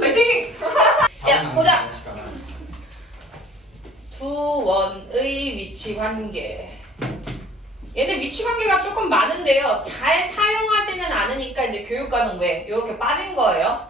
파이팅! 야, 보자. 두 원의 위치 관계. 얘네 위치 관계가 조금 많은데요. 잘 사용하지는 않으니까 이제 교육과는 왜 이렇게 빠진 거예요.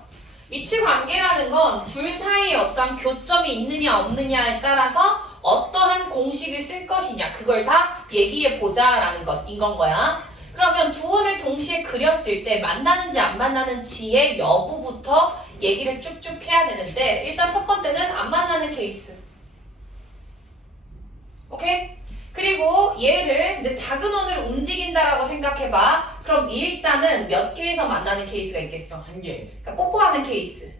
위치 관계라는 건 둘 사이에 어떤 교점이 있느냐 없느냐에 따라서 어떠한 공식을 쓸 것이냐 그걸 다 얘기해 보자라는 것인 건 거야. 그러면 두 원을 동시에 그렸을 때 만나는지 안 만나는지의 여부부터 얘기를 쭉쭉 해야 되는데 일단 첫 번째는 안 만나는 케이스. 오케이? 그리고 얘를 이제 작은 원을 움직인다라고 생각해봐. 그럼 일단은 몇 개에서 만나는 케이스가 있겠어? 한 개. 그러니까 뽀뽀하는 케이스.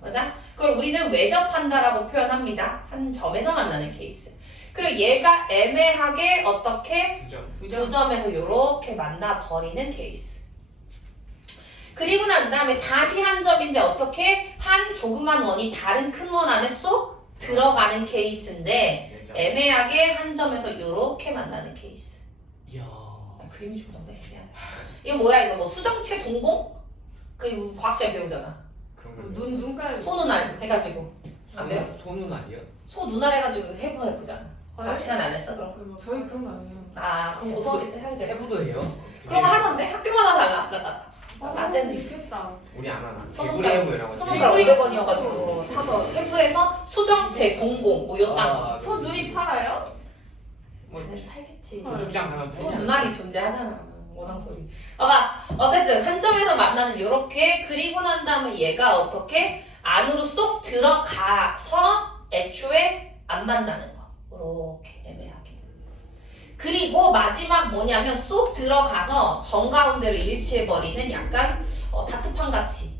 맞아? 그걸 우리는 외접한다라고 표현합니다. 한 점에서 만나는 케이스. 그리고 얘가 애매하게 어떻게 두 점에서 이렇게 만나버리는 케이스. 그리고 난 다음에 다시 한 점인데 어떻게 한 조그만 원이 다른 큰 원 안에 쏙 들어가는 케이스인데 애매하게 한 점에서 이렇게 만나는 케이스. 이야. 그림이 좀 너무 애매하네. 이거 뭐야? 이거 뭐 수정체 동공? 그 과학시간 배우잖아. 그런 걸. 눈깔. 소눈알 해가지고. 안 돼요? 손눈알이요? 소눈알 해가지고 해보잖아. 과학시간 안 했어? 그런 거? 저희 그런 거 아니에요. 아 그럼 고등학교 때 해야 돼. 해부도 해요? 그런 거 하던데 학교마다 달라. 나 때는 있어. 있겠다. 우리 안 하나. 손눈깔. 개구리 해부 이런 거. 소눈깔 500원이어가지고 사서 해부에서 수정체 동공 뭐 요딴 소 눈이 팔아요? 뭐 거. 팔겠지. 도축장 가면 소 눈알이 존재하잖아. 원앙 소리. 봐봐. 어쨌든 한 점에서 만나는 요렇게 그리고 난 다음에 얘가 어떻게 안으로 쏙 들어가서 애초에 안 만나는 거. 요렇게 애매하게. 그리고 마지막 뭐냐면 쏙 들어가서 정가운데로 일치해버리는 약간 다트판 같이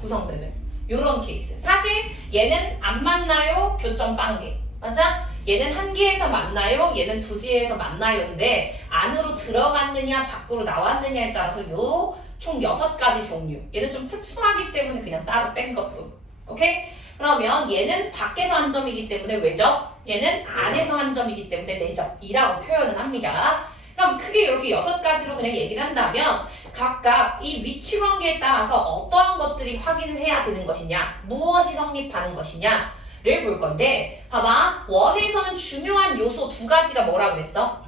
구성되는 요런 케이스. 사실 얘는 안 만나요. 교점 빵개. 맞아? 얘는 한 개에서 만나요. 얘는 두 개에서 만나요인데 안으로 들어갔느냐 밖으로 나왔느냐에 따라서 요 총 6가지 종류. 얘는 좀 특수하기 때문에 그냥 따로 뺀 것뿐. 오케이? 그러면 얘는 밖에서 한 점이기 때문에 외접, 얘는 안에서 한 점이기 때문에 내접이라고 표현을 합니다. 그럼 크게 이렇게 6가지로 그냥 얘기를 한다면 각각 이 위치 관계에 따라서 어떠한 것들이 확인을 해야 되는 것이냐, 무엇이 성립하는 것이냐를 볼 건데 봐봐. 원에서는 중요한 요소 2가지가 뭐라고 그랬어?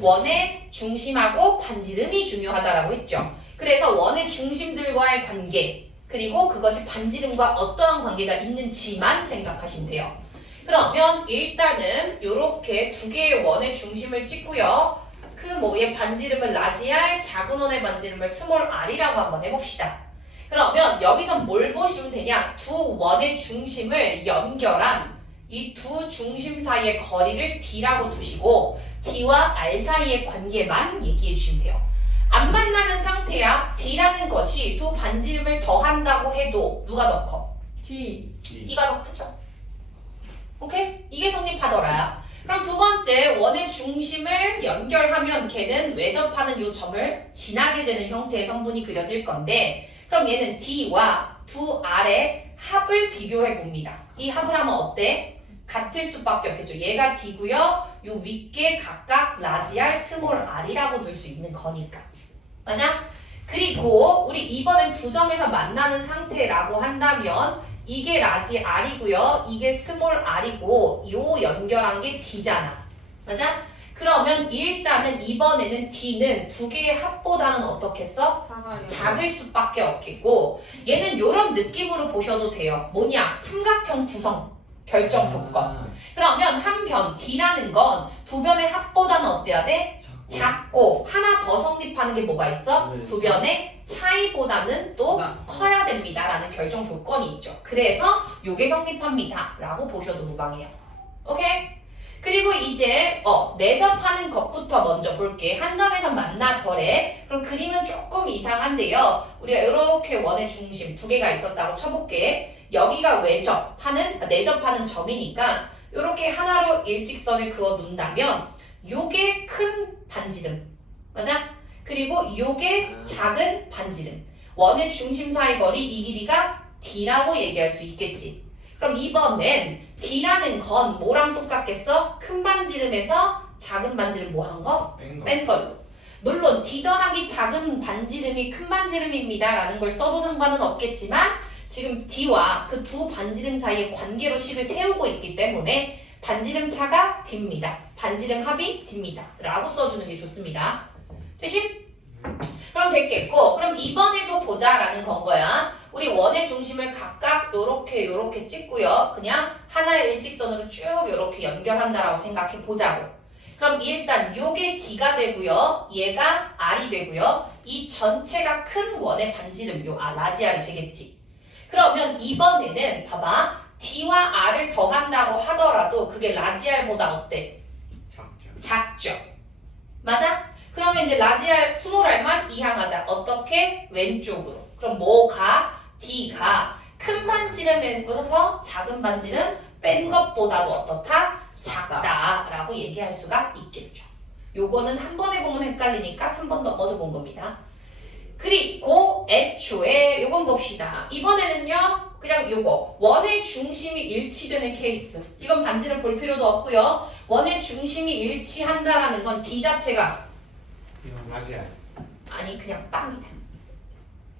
원의 중심하고 반지름이 중요하다라고 했죠. 그래서 원의 중심들과의 관계 그리고 그것이 반지름과 어떠한 관계가 있는지만 생각하시면 돼요. 그러면 일단은 이렇게 2개의 원의 중심을 찍고요. 그 뭐의 반지름을 라지 R, 작은 원의 반지름을 스몰 r이라고 한번 해봅시다. 그러면 여기서 뭘 보시면 되냐? 두 원의 중심을 연결한 이 두 중심 사이의 거리를 d라고 두시고 d와 r 사이의 관계만 얘기해 주시면 돼요. 안 만나는 상태야. d라는 것이 두 반지름을 더한다고 해도 누가 더 커? d가 더 크죠. 오케이? 이게 성립하더라. 그럼 두 번째 원의 중심을 연결하면 걔는 외접하는 요 점을 지나게 되는 형태의 성분이 그려질 건데 그럼 얘는 d와 두 r의 합을 비교해 봅니다. 이 합을 하면 어때? 같을 수밖에 없겠죠. 얘가 d고요. 요 윗게 각각 라지 R, 스몰 r이라고 둘 수 있는 거니까. 맞아? 그리고 우리 이번엔 두 점에서 만나는 상태라고 한다면 이게 라지 R이고요. 이게 스몰 r이고 요 연결한 게 d잖아. 맞아? 그러면 일단은 이번에는 d는 두 개의 합보다는 어떻겠어? 작을 수밖에 없겠고 얘는 요런 느낌으로 보셔도 돼요. 뭐냐? 삼각형 구성 결정 조건. 그러면 한 변 d라는 건 두 변의 합보다는 어때야 돼? 작고 하나 더 성립하는 게 뭐가 있어? 두 변의 차이보다는 또 커야 됩니다 라는 결정 조건이 있죠. 그래서 요게 성립합니다 라고 보셔도 무방해요. 오케이? 그리고 이제 내접하는 것부터 먼저 볼게. 한 점에서 만나더래. 그럼 그림은 조금 이상한데요. 우리가 이렇게 원의 중심 2개가 있었다고 쳐볼게. 여기가 내접하는 점이니까 이렇게 하나로 일직선을 그어 놓는다면 요게 큰 반지름. 맞아? 그리고 요게 작은 반지름. 원의 중심 사이 거리 이 길이가 d라고 얘기할 수 있겠지. 그럼 이번엔 d라는 건 뭐랑 똑같겠어? 큰 반지름에서 작은 반지름 뭐 한 거? 뺀 걸로. 물론 D 더하기 작은 반지름이 큰 반지름입니다 라는 걸 써도 상관은 없겠지만 지금 D와 그 두 반지름 사이의 관계로 식을 세우고 있기 때문에 반지름 차가 D입니다. 반지름 합이 D입니다. 라고 써주는 게 좋습니다. 되심? 그럼 됐겠고 그럼 이번에도 보자라는 건 거야. 우리 원의 중심을 각각 요렇게 찍고요. 그냥 하나의 일직선으로 쭉 요렇게 연결한다라고 생각해 보자고. 그럼 일단 요게 D가 되고요. 얘가 R이 되고요. 이 전체가 큰 원의 반지름 라지 R이 되겠지. 그러면 이번에는 봐봐. D와 R을 더한다고 하더라도 그게 라지 R보다 어때? 작죠. 맞아? 그러면 이제 라지 R, 스몰 r만 이항하자. 어떻게? 왼쪽으로. 그럼 뭐가? D가 큰 반지름에서 작은 반지름 뺀 것보다도 어떻다? 작다라고 얘기할 수가 있겠죠. 요거는 한 번에 보면 헷갈리니까 한 번 넘어서 본 겁니다. 그리고 애초에 요건 봅시다. 이번에는요. 그냥 요거 원의 중심이 일치되는 케이스. 이건 반지름 볼 필요도 없고요. 원의 중심이 일치한다라는 건 D 자체가 맞아요. 아니 그냥 빵이다.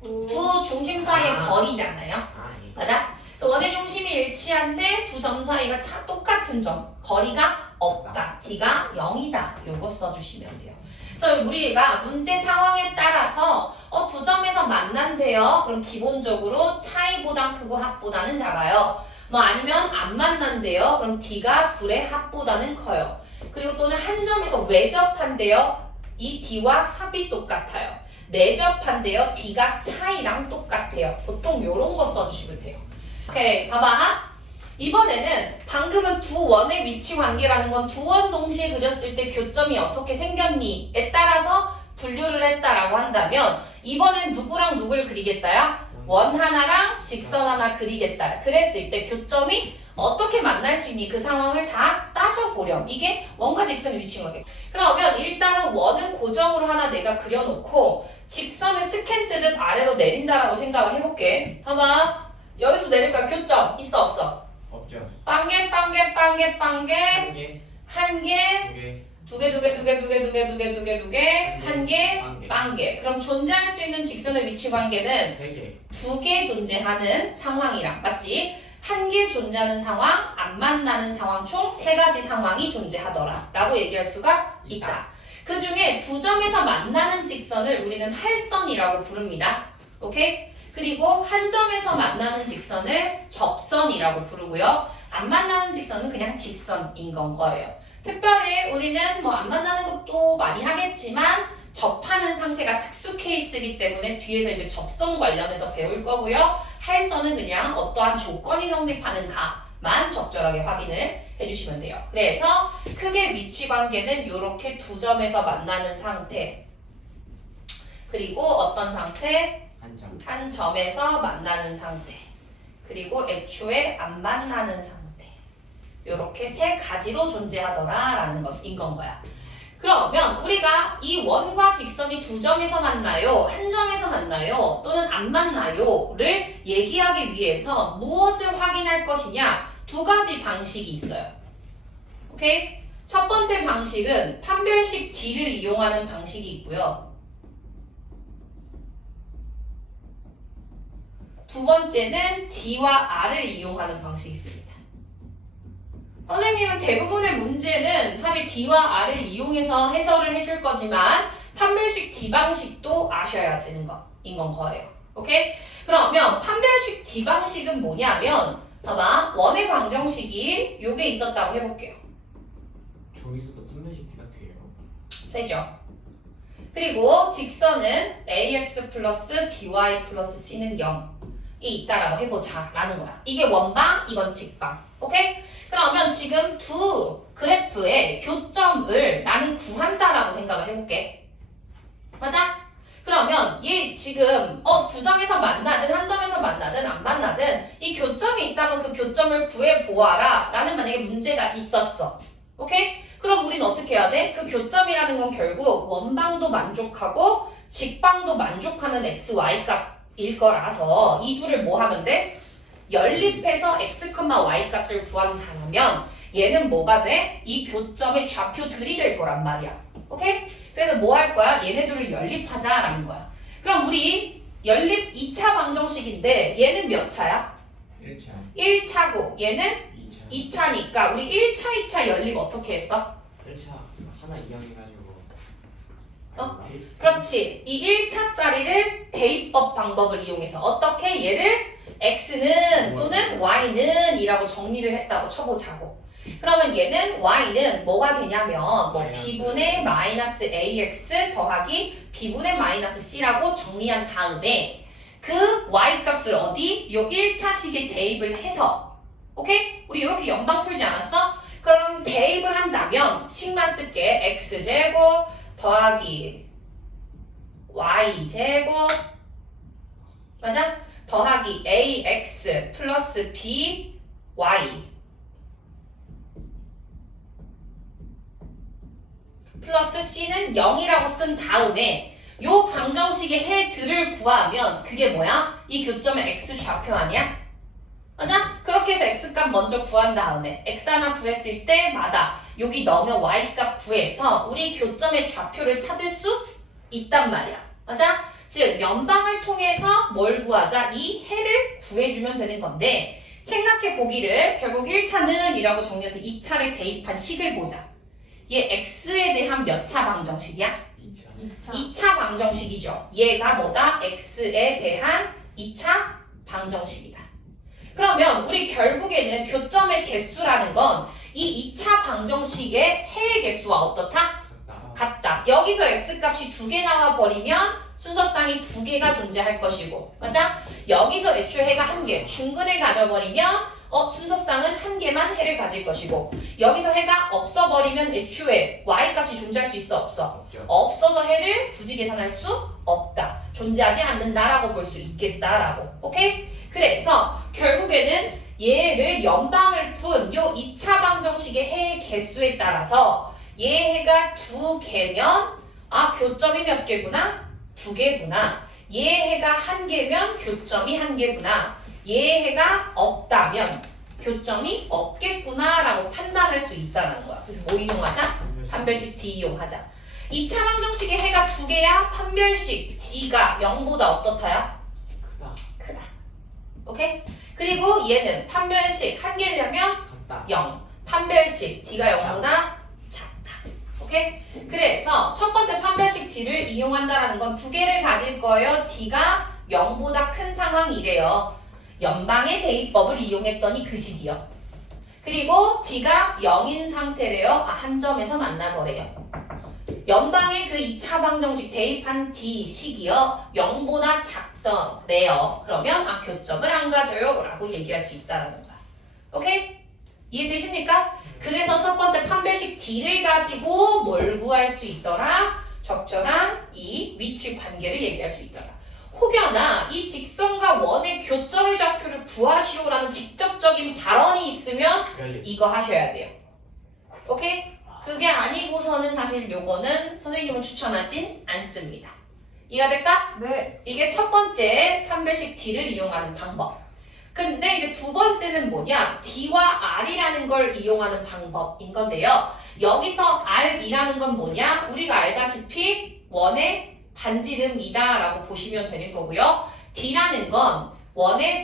두 중심 사이의 거리잖아요. 예. 맞아? 그래서 원의 중심이 일치한데 두 점 사이가 똑같은 점. 거리가 없다. D가 0이다. 요거 써주시면 돼요. 그래서 우리가 문제 상황에 따라서 두 점에서 만난대요. 그럼 기본적으로 차이보단 크고 합보다는 작아요. 뭐 아니면 안 만난대요. 그럼 D가 둘의 합보다는 커요. 그리고 또는 한 점에서 외접한대요. 이 D와 합이 똑같아요. 내접한대요. D가 차이랑 똑같아요. 보통 요런 거 써주시면 돼요. 오케이, 봐봐. 이번에는 방금은 두 원의 위치 관계라는 건 두 원 동시에 그렸을 때 교점이 어떻게 생겼니에 따라서 분류를 했다라고 한다면 이번엔 누구랑 누구를 그리겠다야? 원 하나랑 직선 하나 그리겠다. 그랬을 때 교점이 어떻게 만날 수 있니? 그 상황을 다 따져보렴. 이게 원과 직선의 위치인 거겠. 그러면 일단은 원은 고정으로 하나 내가 그려놓고 직선을 스캔 뜨듯 아래로 내린다라고 생각을 해볼게. 봐봐. 여기서 내릴까? 교점 있어 없어? 없죠. 빵개 한 개, 두 개, 한 개, 빵개. 그럼 존재할 수 있는 직선의 위치 관계는 3개. 두 개 존재하는 상황이랑 맞지? 한 개 존재하는 상황, 안 만나는 상황 총 세 가지 상황이 존재하더라 라고 얘기할 수가 있다. 그 중에 두 점에서 만나는 직선을 우리는 할선이라고 부릅니다. 오케이? 그리고 한 점에서 만나는 직선을 접선이라고 부르고요. 안 만나는 직선은 그냥 직선인 건 거예요. 특별히 우리는 뭐 안 만나는 것도 많이 하겠지만 접하는 상태가 특수 케이스이기 때문에 뒤에서 이제 접선 관련해서 배울 거고요. 할선은 그냥 어떠한 조건이 성립하는 가만 적절하게 확인을 해주시면 돼요. 그래서 크게 위치 관계는 이렇게 두 점에서 만나는 상태 그리고 어떤 상태? 한 점에서 만나는 상태 그리고 애초에 안 만나는 상태 이렇게 세 가지로 존재하더라 라는 것인 건 거야. 그러면 우리가 이 원과 직선이 두 점에서 만나요? 한 점에서 만나요? 또는 안 만나요?를 얘기하기 위해서 무엇을 확인할 것이냐? 두 가지 방식이 있어요. 오케이? 첫 번째 방식은 판별식 D를 이용하는 방식이 있고요. 두 번째는 D와 R을 이용하는 방식이 있습니다. 선생님은 대부분의 문제는 사실 D와 R을 이용해서 해설을 해줄 거지만 판별식 D 방식도 아셔야 되는 거인 건 거예요. 오케이? 그러면 판별식 D 방식은 뭐냐면 봐봐. 원의 방정식이 요게 있었다고 해볼게요. 저기서도 판별식 D가 돼요? 되죠? 그리고 직선은 AX 플러스 BY 플러스 C는 0이 있다라고 해보자 라는 거야. 이게 원방, 이건 직방. 오케이? 그러면 지금 두 그래프의 교점을 나는 구한다라고 생각을 해볼게. 맞아? 그러면 얘 지금 두 점에서 만나든 한 점에서 만나든 안 만나든 이 교점이 있다면 그 교점을 구해보아라 라는 만약에 문제가 있었어. 오케이? 그럼 우리는 어떻게 해야 돼? 그 교점이라는 건 결국 원방도 만족하고 직방도 만족하는 x, y 값일 거라서 이 둘을 뭐 하면 돼? 연립해서 x, y 값을 구한다면 얘는 뭐가 돼? 이 교점의 좌표들이 될 거란 말이야. 오케이? 그래서 뭐 할 거야? 얘네들을 연립하자라는 거야. 그럼 우리 연립 2차 방정식인데 얘는 몇 차야? 1차, 1차고 얘는 2차, 2차니까 우리 1차, 2차 연립 어떻게 했어? 1차 하나 이항해가지고 그렇지. 이 1차짜리를 대입법 방법을 이용해서 어떻게 얘를 x는 또는 y는 이라고 정리를 했다고 쳐보자고. 그러면 얘는 y는 뭐가 되냐면 뭐 b분의 마이너스 ax 더하기 b분의 마이너스 c라고 정리한 다음에 그 y 값을 어디? 요 1차식에 대입을 해서 오케이? 우리 이렇게 연방 풀지 않았어? 그럼 대입을 한다면 식만 쓸게. x제곱 더하기 y제곱 맞아? 더하기 ax 플러스 by 플러스 c는 0이라고 쓴 다음에 요 방정식의 해들을 구하면 그게 뭐야? 이 교점의 x 좌표 아니야? 맞아? 그렇게 해서 x값 먼저 구한 다음에 x 하나 구했을 때마다 여기 넣으면 y값 구해서 우리 교점의 좌표를 찾을 수 있단 말이야. 맞아? 즉 연방을 통해서 뭘 구하자? 이 해를 구해주면 되는 건데 생각해 보기를 결국 1차는 이라고 정리해서 2차를 대입한 식을 보자. 얘 x에 대한 몇 차 방정식이야? 2차, 2차 방정식이죠. 얘가 뭐다? x에 대한 2차 방정식이다. 그러면 우리 결국에는 교점의 개수라는 건 이 2차 방정식의 해의 개수와 어떻다? 같다. 여기서 x값이 2개 나와 버리면 순서쌍이 2개가 존재할 것이고 맞아? 여기서 애초에 해가 1개, 중근을 가져버리면 순서쌍은 1개만 해를 가질 것이고 여기서 해가 없어버리면 애초에 y값이 존재할 수 있어 없어? 없죠. 없어서 해를 굳이 계산할 수 없다. 존재하지 않는다라고 볼 수 있겠다라고. 오케이? 그래서 결국에는 얘를 연방을 푼 요 2차 방정식의 해의 개수에 따라서 얘 해가 2개면 교점이 몇 개구나? 2개구나. 얘 해가 1개면 교점이 1개구나. 얘 해가 없다면 교점이 없겠구나 라고 판단할 수 있다는 거야. 그래서 뭐 이용하자? 판별식 D 이용하자. 2차 방정식의 해가 2개야. 판별식 D가 0보다 어떻다야? 크다, 크다. 오케이? 그리고 얘는 판별식 1개려면 같다, 0. 판별식 D가 0보다 작다. 오케이? 그래서 첫 번째 판별식 D를 이용한다라는 건 2개를 가질 거예요. D가 0보다 큰 상황이래요. 연방의 대입법을 이용했더니 그 식이요. 그리고 D가 0인 상태래요. 한 점에서 만나더래요. 연방의 그 2차 방정식 대입한 D 식이요. 0보다 작더래요. 그러면 교점을 안 가져요 라고 얘기할 수 있다는 거야. 오케이? 이해되십니까? 그래서 첫 번째 판별식 D를 가지고 뭘 구할 수 있더라? 적절한 이 위치 관계를 얘기할 수 있더라. 혹여나 이 직선과 원의 교점의 좌표를 구하시오라는 직접적인 발언이 있으면 연립, 이거 하셔야 돼요. 오케이? 그게 아니고서는 사실 요거는 선생님은 추천하진 않습니다. 이해가 될까? 네. 이게 첫 번째 판별식 D를 이용하는 방법. 근데 이제 두 번째는 뭐냐? D와 R이라는 걸 이용하는 방법인 건데요. 여기서 R이라는 건 뭐냐? 우리가 알다시피 원의 반지름이다 라고 보시면 되는 거고요. D라는 건 원의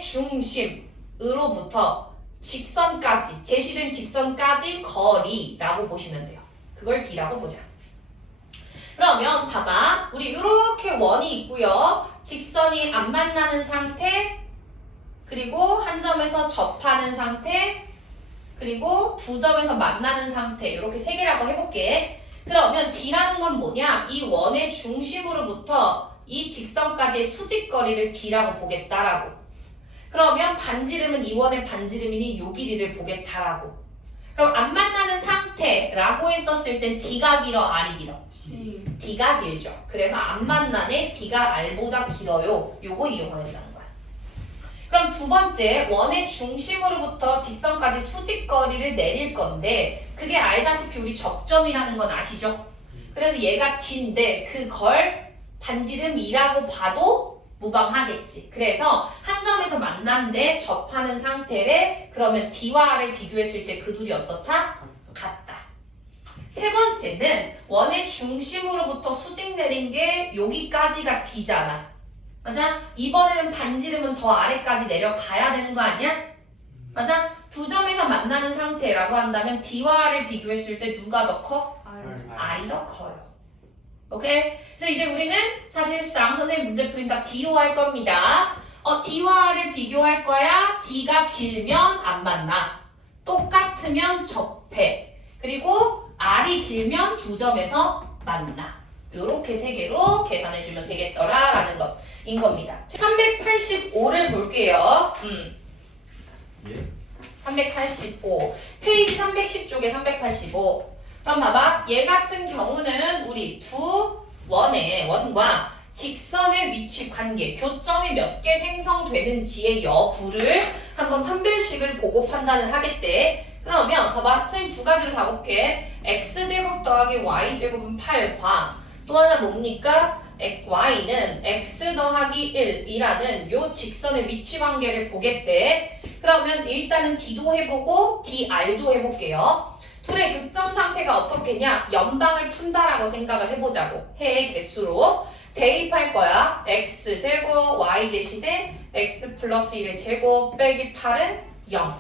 중심으로부터 직선까지, 제시된 직선까지 거리라고 보시면 돼요. 그걸 D라고 보자. 그러면 봐봐. 우리 이렇게 원이 있고요. 직선이 안 만나는 상태, 그리고 한 점에서 접하는 상태, 그리고 두 점에서 만나는 상태 이렇게 세 개라고 해볼게. 그러면 D라는 건 뭐냐? 이 원의 중심으로부터 이 직선까지의 수직거리를 D라고 보겠다라고. 그러면 반지름은 이 원의 반지름이니 요 길이를 보겠다라고. 그럼 안 만나는 상태라고 했었을 땐 D가 길어, R이 길어? D가 길죠. 그래서 안 만나네 D가 R보다 길어요. 요거 이용하면 된다는 거야. 그럼 두 번째, 원의 중심으로부터 직선까지 수직거리를 내릴 건데 그게 알다시피 우리 접점이라는 건 아시죠? 그래서 얘가 D인데 그걸 반지름이라고 봐도 무방하겠지. 그래서 한 점에서 만난데 접하는 상태래. 그러면 D와 R을 비교했을 때 그 둘이 어떻다? 같다. 세 번째는 원의 중심으로부터 수직 내린 게 여기까지가 D잖아. 맞아? 이번에는 반지름은 더 아래까지 내려가야 되는 거 아니야? 맞아? 두 점에서 만나는 상태라고 한다면 D와 R을 비교했을 때 누가 더 커? R이 더 커요. 오케이? 그래서 이제 우리는 사실상 선생님 문제 풀림 다 D로 할 겁니다. D와 R을 비교할 거야. D가 길면 안 만나. 똑같으면 접해. 그리고 R이 길면 두 점에서 만나. 요렇게 세 개로 계산해주면 되겠더라라는 것인 겁니다. 385를 볼게요. 예? 385. 페이지 310쪽에 385. 그럼 봐봐. 얘 같은 경우는 우리 두 원과 직선의 위치 관계, 교점이 몇 개 생성되는지의 여부를 한번 판별식을 보고 판단을 하겠대. 그러면 봐봐. 선생님 두 가지로 다 볼게. x제곱 더하기 y제곱은 8과 또 하나 뭡니까? y는 x 더하기 1이라는 요 직선의 위치 관계를 보겠대. 그러면 일단은 D도 해보고 DR도 해볼게요. 둘의 교점 상태가 어떻게냐? 연방을 푼다라고 생각을 해보자고. 해의 개수로 대입할 거야. x제곱 y 대신에 x 플러스 1의 제곱 빼기 8은 0.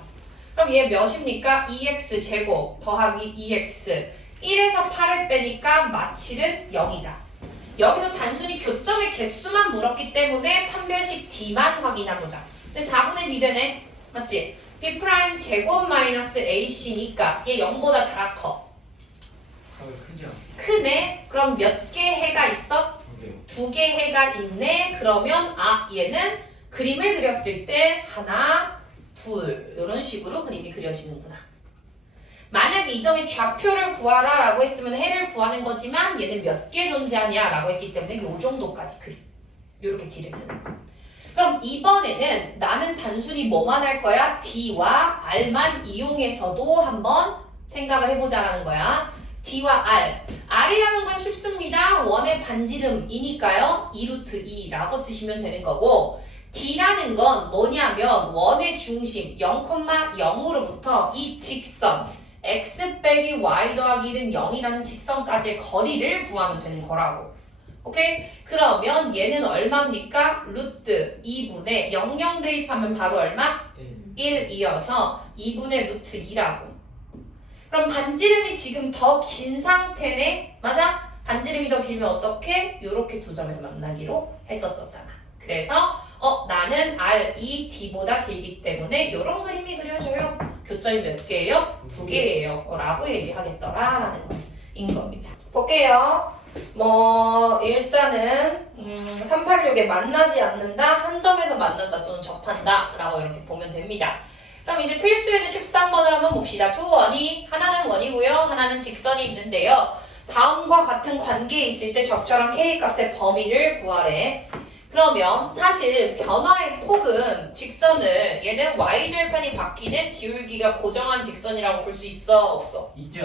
그럼 얘 몇입니까? 2x제곱 더하기 2x 1에서 8을 빼니까 마칠은 0이다. 여기서 단순히 교점의 개수만 물었기 때문에 판별식 D만 확인해보자. 근데 4분의 D 되네. 맞지? B 프라임 제곱 마이너스 AC니까 얘 0보다 작아 커. 크죠? 크네? 그럼 몇 개 해가 있어? 두 개요. 2개 해가 있네. 그러면 얘는 그림을 그렸을 때 하나, 둘 이런 식으로 그림이 그려지는구나. 만약에 이 점의 좌표를 구하라 라고 했으면 해를 구하는 거지만 얘는 몇 개 존재하냐 라고 했기 때문에 요 정도까지 그림. 요렇게 D를 쓰는 거야. 그럼 이번에는 나는 단순히 뭐만 할 거야? D와 R만 이용해서도 한번 생각을 해보자라는 거야. D와 R. R이라는 건 쉽습니다. 원의 반지름이니까요. 2루트 2라고 쓰시면 되는 거고 D라는 건 뭐냐면 원의 중심 0,0으로부터 이 직선 x 빼기 y 더하기 1은 0이라는 직선까지의 거리를 구하면 되는 거라고. 오케이? 그러면 얘는 얼마입니까? 루트 2분의 00 대입하면 바로 얼마? 1이어서 2분의 루트 2라고. 그럼 반지름이 지금 더 긴 상태네? 맞아? 반지름이 더 길면 어떻게? 요렇게 두 점에서 만나기로 했었잖아. 그래서 나는 R2, D보다 길기 때문에 요런 그림이 그려져요. 교점이 몇 개예요? 2개예요. 라고 얘기하겠더라라는 거인 겁니다. 볼게요. 일단은 386에 만나지 않는다, 한 점에서 만난다 또는 접한다 라고 이렇게 보면 됩니다. 그럼 이제 필수예제 13번을 한번 봅시다. 두 원이, 하나는 원이고요. 하나는 직선이 있는데요. 다음과 같은 관계에 있을 때 적절한 K값의 범위를 구하래. 그러면 사실 변화의 폭은 직선을 얘는 y절편이 바뀌는 기울기가 고정한 직선이라고 볼 수 있어? 없어? 있죠?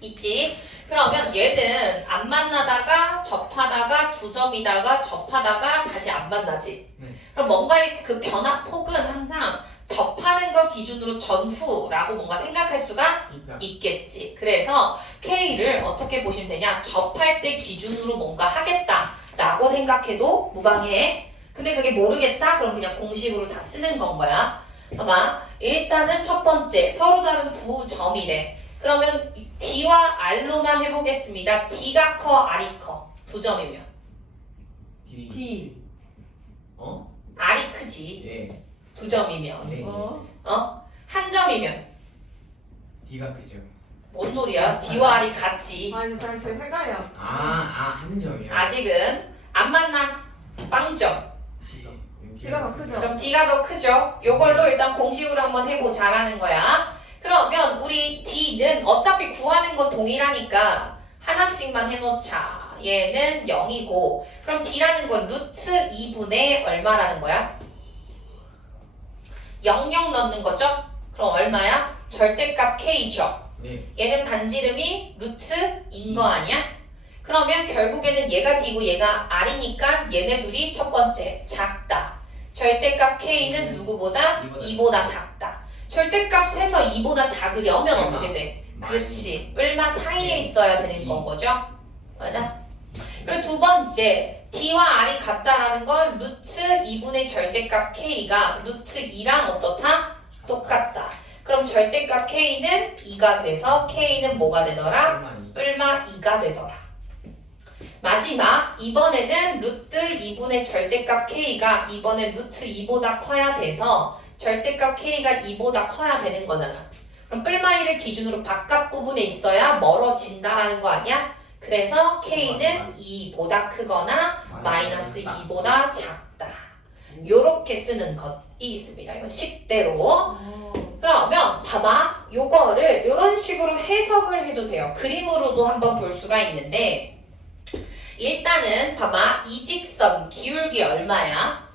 있지. 그러면 얘는 안 만나다가 접하다가 두 점이다가 접하다가 다시 안 만나지. 네. 그럼 뭔가의 그 변화폭은 항상 접하는 거 기준으로 전후라고 뭔가 생각할 수가 있다. 있겠지. 그래서 K를 어떻게 보시면 되냐? 접할 때 기준으로 뭔가 하겠다 라고 생각해도 무방해. 근데 그게 모르겠다? 그럼 그냥 공식으로 다 쓰는 건 거야. 봐봐. 일단은 첫 번째, 서로 다른 두 점이래. 그러면 D와 R로만 해보겠습니다. D가 커, R이 커. 두 점이면. D. R이 크지. 예. 두 점이면. 네. 한 점이면. D가 크죠? 뭔 소리야? D와 R이 같지. 아니 잘 헷갈려. 한 점이요? 아직은 안 만나. 빵점. D가 더 크죠? 그럼 D가 더 크죠? 요걸로 일단 공식으로 한번 해보자라는 거야. 그러면 우리 D는 어차피 구하는 건 동일하니까 하나씩만 해놓자. 얘는 0이고 그럼 D라는 건 루트 2분의 얼마라는 거야? 00 넣는 거죠? 그럼 얼마야? 절대값 K죠? 네. 얘는 반지름이 루트인 거 아니야? 그러면 결국에는 얘가 D고 얘가 R이니까 얘네 둘이 첫 번째 작다. 절대값 K는 누구보다? 2보다 작다. 절대값에서 2보다 작으려면 어떻게 돼? 그렇지. 뿔마 사이에 있어야 되는 건 거죠. 맞아? 그리고 두 번째, D와 R이 같다라는 건 루트 2분의 절대값 K가 루트 2랑 어떻다? 똑같다. 그럼 절대값 K는 2가 돼서 K는 뭐가 되더라? 뿔마 2가 되더라. 마지막, 이번에는 루트 2분의 절대값 K가 이번에 루트 2보다 커야 돼서 절대값 K가 2보다 커야 되는 거잖아. 그럼 뿔마 1을 기준으로 바깥 부분에 있어야 멀어진다라는 거 아니야? 그래서 K는 2보다 크거나 마이너스 2보다 작다. 요렇게 쓰는 것이 있습니다. 이건 식대로. 그러면 봐봐. 요거를 이런 식으로 해석을 해도 돼요. 그림으로도 한번 볼 수가 있는데 일단은 봐봐. 이 직선 기울기 얼마야?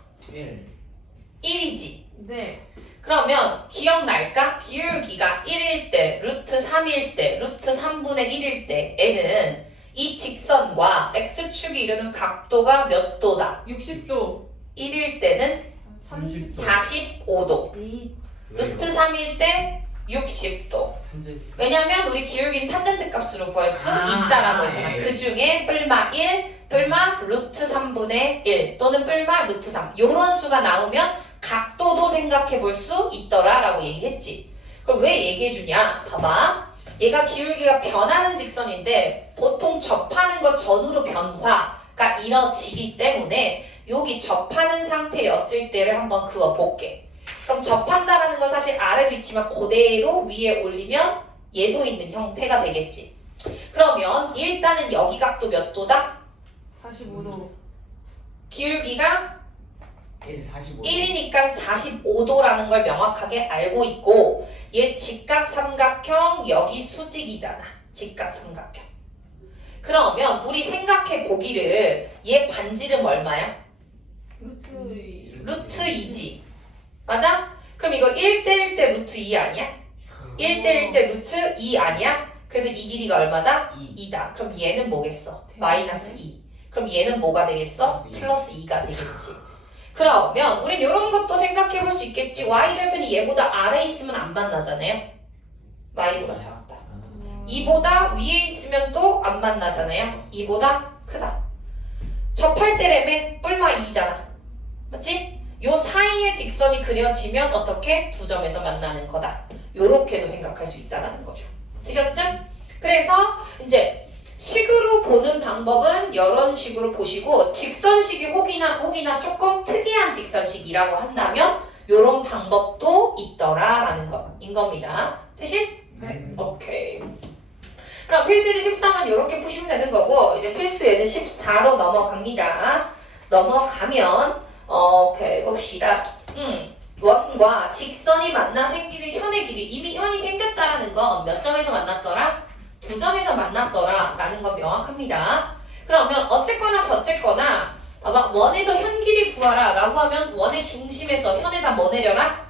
1이지. 네. 그러면 기억날까? 기울기가 1일 때, 루트 3일 때, 루트 3분의 1일 때 N은 이 직선과 X축이 이루는 각도가 몇 도다? 60도. 1일 때는 30도. 45도. 루트 3일 때 60도. 왜냐면 우리 기울기는 탄젠트 값으로 구할 수 있다라는 거잖아. 예. 그 중에 뿔마 1, 뿔마 루트 3분의 1 또는 뿔마 루트 3 요런 수가 나오면 각도도 생각해 볼 수 있더라라고 얘기했지. 그럼 왜 얘기해 주냐? 봐봐. 얘가 기울기가 변하는 직선인데 보통 접하는 것 전후로 변화가 이뤄지기 때문에 여기 접하는 상태였을 때를 한번 그어볼게. 그럼 접한다라는 건 사실 아래도 있지만 그대로 위에 올리면 얘도 있는 형태가 되겠지. 그러면 일단은 여기 각도 몇 도다? 45도. 기울기가 45. 1이니까 45도라는 걸 명확하게 알고 있고 얘 직각 삼각형 여기 수직이잖아. 직각 삼각형. 그러면 우리 생각해 보기를 얘 반지름 얼마야? 루트 2지. 맞아? 그럼 이거 1대1 때 루트 2 아니야? 1대1 때 루트 2 아니야? 그래서 이 길이가 얼마다? 2다. 그럼 얘는 뭐겠어? 마이너스 2. 그럼 얘는 뭐가 되겠어? 플러스 2가 되겠지. 그러면 우린 이런 것도 생각해 볼 수 있겠지. y절편이 얘보다 아래에 있으면 안 만나잖아요. y보다 작다. 2보다 위에 있으면 또 안 만나잖아요. 2보다 크다. 접할 때라며 뿔마 2잖아. 맞지? 요 사이의 직선이 그려지면 어떻게? 두 점에서 만나는 거다. 요렇게도 생각할 수 있다는 거죠. 되셨죠? 그래서 이제 식으로 보는 방법은 이런 식으로 보시고 직선식이 혹이나 조금 특이한 직선식이라고 한다면 이런 방법도 있더라라는 거인 겁니다. 되신? 네. 오케이. 그럼 필수 예제 13은 이렇게 푸시면 되는 거고 이제 필수 예제 14로 넘어갑니다. 넘어가면 오케이 봅시다. 원과 직선이 만나 생기는 현의 길이 이미 현이 생겼다라는 건 몇 점에서 만났더라? 두 점에서 만났더라 라는 건 명확합니다. 그러면 어쨌거나 저쨌거나 봐봐 원에서 현 길이 구하라 라고 하면 원의 중심에서 현에다 뭐 내려라?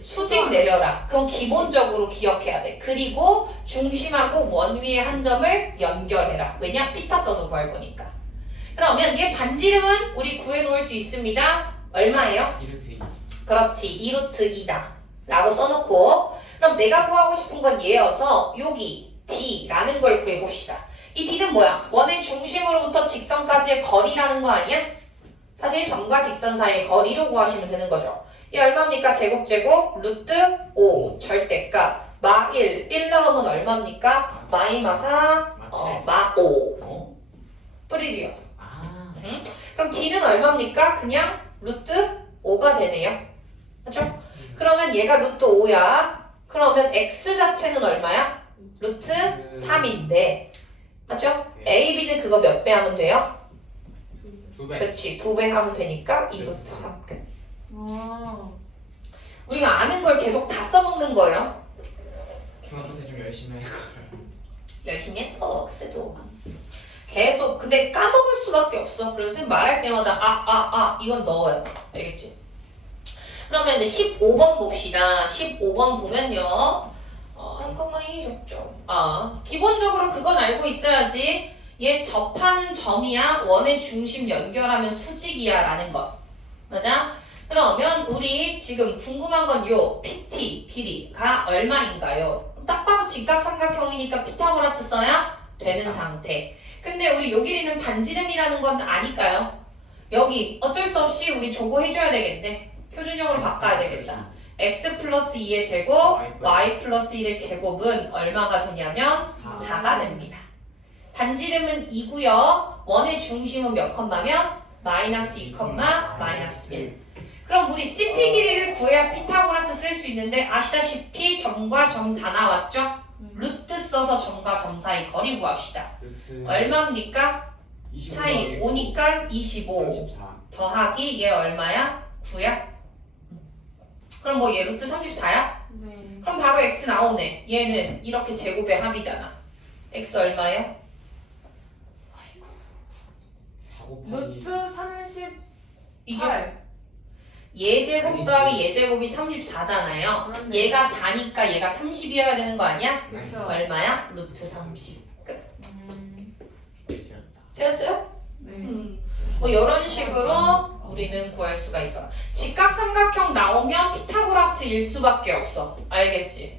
수직 내려라. 그럼 기본적으로 기억해야 돼. 그리고 중심하고 원 위에 한 점을 연결해라. 왜냐? 피타 써서 구할 거니까. 그러면 얘 반지름은 우리 구해놓을 수 있습니다. 얼마예요? 2루트 2. 그렇지. 2루트 2다 라고 써놓고 그럼 내가 구하고 싶은 건 얘여서 여기 D라는 걸 구해봅시다. 이 D는 뭐야? 원의 중심으로부터 직선까지의 거리라는 거 아니야? 사실 점과 직선 사이의 거리로 구하시면 되는 거죠. 이 얼마입니까? 제곱 루트 5 절대값 마 1 넣으면 얼마입니까? 마이마사 마 5 뿌리리어서 그럼 D는 얼마입니까? 그냥 루트 5가 되네요. 그렇죠? 그러면 얘가 루트 5야. 그러면 X 자체는 얼마야? 루트 3인데 맞죠? A, B는 그거 몇 배 하면 돼요? 2배. 그렇지. 2배 하면 되니까 2루트 3. 아. 우리가 아는 걸 계속 다 써먹는 거예요. 중학교 때 좀 열심히 할 걸. 열심히 했어 그때도. 계속 근데 까먹을 수밖에 없어. 그래서 선생님 말할 때마다 이건 넣어야 돼. 알겠지? 그러면 이제 15번 봅시다. 15번 보면요. 한꺼번에 적죠. 기본적으로 그건 알고 있어야지. 얘 접하는 점이야. 원의 중심 연결하면 수직이야 라는 것. 맞아? 그러면 우리 지금 궁금한 건 요 PT 길이가 얼마인가요? 딱 봐도 직각삼각형이니까 피타고라스 써야 되는 상태. 근데 우리 요 길이는 반지름이라는 건 아니까요. 여기 어쩔 수 없이 우리 저거 해줘야 되겠네. 표준형으로 바꿔야 되겠다. x 플러스 2의 제곱, y 플러스 1의 제곱은 얼마가 되냐면 4가 됩니다. 반지름은 2고요. 원의 중심은 몇 컴마면? 마이너스 2 컴마 마이너스 1. 그럼 우리 CP 길이를 구해야 피타고라스 쓸 수 있는데 아시다시피 점과 점 다 나왔죠? 루트 써서 점과 점 사이 거리 구합시다. 얼마입니까? 차이 5니까 25 더하기 얘 얼마야? 9야? 그럼 뭐 얘 루트 34야? 네. 그럼 바로 x 나오네. 얘는 이렇게 제곱의 합이잖아. x 얼마예요? 루트 38. 이죠? 얘 제곱 더하기 얘 제곱이 34잖아요. 그렇네. 얘가 4니까 얘가 30이어야 되는 거 아니야? 그렇죠. 얼마야? 루트 30. 끝. 지렸다. 되었어요? 네. 뭐 이런 식으로 우리는 구할 수가 있더라. 직각삼각형 나오면 피타고라스일 수밖에 없어. 알겠지?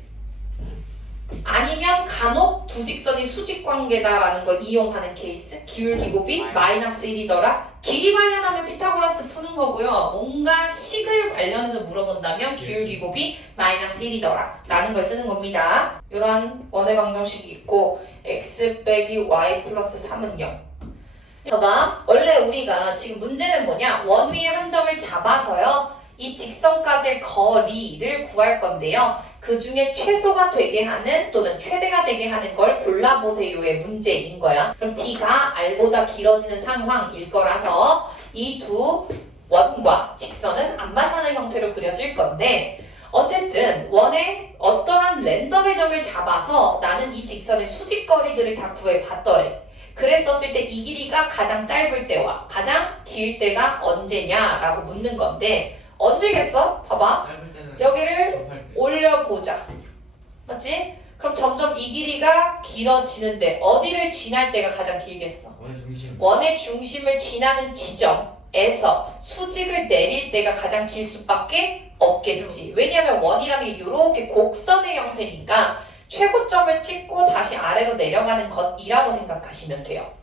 아니면 간혹 두 직선이 수직관계다라는 거 이용하는 케이스. 기울기곱이 마이너스 1이더라. 길이 관련하면 피타고라스 푸는 거고요. 뭔가 식을 관련해서 물어본다면 기울기곱이 마이너스 1이더라 라는 걸 쓰는 겁니다. 이런 원의 방정식이 있고 x 빼기 y 플러스 3은 0. 봐봐. 원래 우리가 지금 문제는 뭐냐? 원 위에 한 점을 잡아서요. 이 직선까지의 거리를 구할 건데요. 그 중에 최소가 되게 하는 또는 최대가 되게 하는 걸 골라보세요의 문제인 거야. 그럼 D가 R보다 길어지는 상황일 거라서 이 두 원과 직선은 안 만나는 형태로 그려질 건데 어쨌든 원에 어떠한 랜덤의 점을 잡아서 나는 이 직선의 수직거리들을 다 구해봤더래. 그랬었을 때 이 길이가 가장 짧을 때와 가장 길 때가 언제냐라고 묻는 건데 언제겠어? 봐봐. 짧을 때는 여기를 접할 때. 올려보자. 맞지? 그럼 점점 이 길이가 길어지는데 어디를 지날 때가 가장 길겠어? 원의 중심. 원의 중심을 지나는 지점에서 수직을 내릴 때가 가장 길 수밖에 없겠지. 왜냐하면 원이라는 게 이렇게 곡선의 형태니까 최고점을 찍고 다시 아래로 내려가는 것이라고 생각하시면 돼요.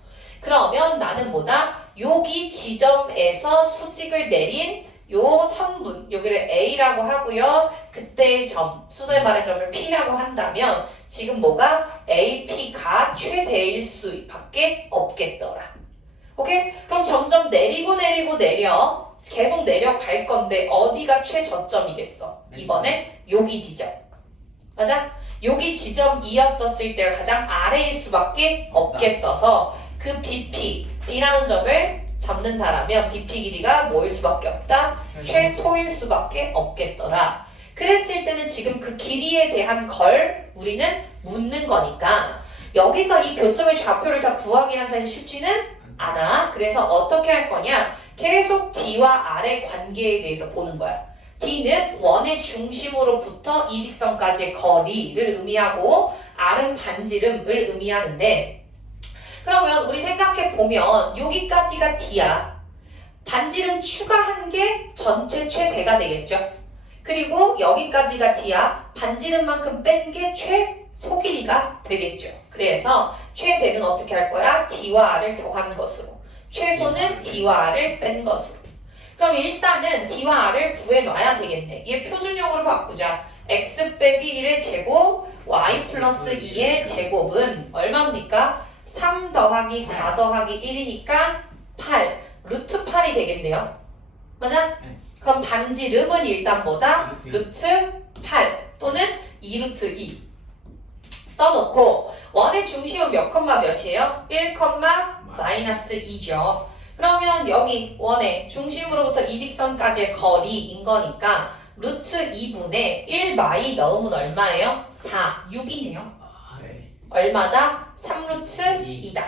그러면 나는 뭐다? 여기 지점에서 수직을 내린 요 선분, 여기를 A라고 하고요. 그때의 점, 수소의 말의 점을 P라고 한다면 지금 뭐가? AP가 최대일 수밖에 없겠더라. 오케이? 그럼 점점 내리고 내려 계속 내려갈 건데 어디가 최저점이겠어? 이번에 여기 지점. 맞아? 여기 지점이었었을 때가 가장 아래일 수밖에 없겠어서 그 BP, B라는 점을 잡는다라면 BP 길이가 뭐일 수밖에 없다? 최소일 수밖에 없겠더라. 그랬을 때는 지금 그 길이에 대한 걸 우리는 묻는 거니까 여기서 이 교점의 좌표를 다 구하기는 사실 쉽지는 않아. 그래서 어떻게 할 거냐? 계속 D와 R의 관계에 대해서 보는 거야. D는 원의 중심으로부터 이 직선까지의 거리를 의미하고 R은 반지름을 의미하는데 그러면 우리 생각해보면 여기까지가 D야. 반지름 추가한 게 전체 최대가 되겠죠. 그리고 여기까지가 D야. 반지름만큼 뺀 게 최소 길이가 되겠죠. 그래서 최대는 어떻게 할 거야? D와 R을 더한 것으로. 최소는 D와 R을 뺀 것으로. 그럼 일단은 D와 R을 구해놔야 되겠네. 얘 표준형으로 바꾸자. x 빼기 1의 제곱, y 플러스 2의 제곱은 얼마입니까? 3 더하기 4 더하기 1이니까 8. 루트 8이 되겠네요. 맞아? 네. 그럼 반지름은 일단 뭐다? 루트 루트 8 또는 2루트 2 써놓고 원의 중심은 몇 컴마 몇이에요? 1 컴마 마이너스 2죠. 그러면 여기 원의 중심으로부터 이 직선까지의 거리인 거니까 루트 2분의 1 마이 넣으면 얼마예요? 4, 6이네요. 아, 네. 얼마다? 3루트 2다.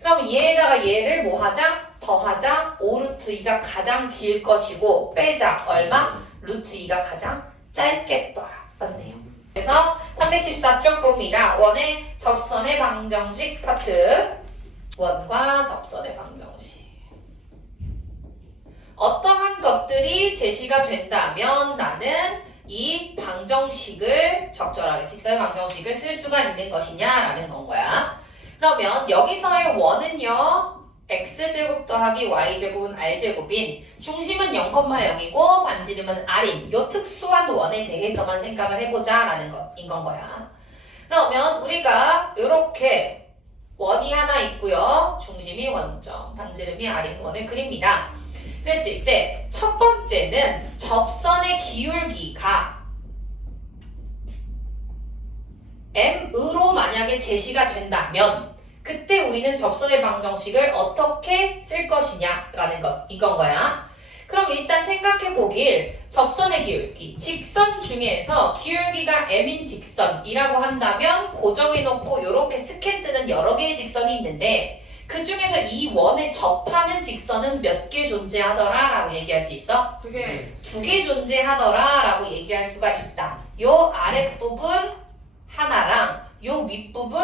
그럼 얘에다가 얘를 뭐 하자? 더하자. 5루트 2가 가장 길 것이고 빼자. 얼마? 루트 2가 가장 짧겠더라. 맞네요. 그래서 314쪽 봅니다. 원의 접선의 방정식 파트. 원과 접선의 방정식. 어떠한 것들이 제시가 된다면 나는 이 방정식을 적절하게 직선의 방정식을 쓸 수가 있는 것이냐라는 건 거야. 그러면 여기서의 원은요. x제곱 더하기 y제곱은 r제곱인 중심은 0,0이고 반지름은 r인 요 특수한 원에 대해서만 생각을 해보자라는 것인 건 거야. 그러면 우리가 이렇게 원이 하나 있고요. 중심이 원점, 반지름이 r인 원을 그립니다. 그랬을 때 첫 번째는 접선의 기울기가 m으로 만약에 제시가 된다면 그때 우리는 접선의 방정식을 어떻게 쓸 것이냐라는 이건 거야. 그럼 일단 생각해 보길 접선의 기울기, 직선 중에서 기울기가 m인 직선이라고 한다면 고정해 놓고 이렇게 스캔 뜨는 여러 개의 직선이 있는데 그 중에서 이 원에 접하는 직선은 몇 개 존재하더라 라고 얘기할 수 있어? 2개. 2개 존재하더라 라고 얘기할 수가 있다. 요 아랫부분 하나랑 요 윗부분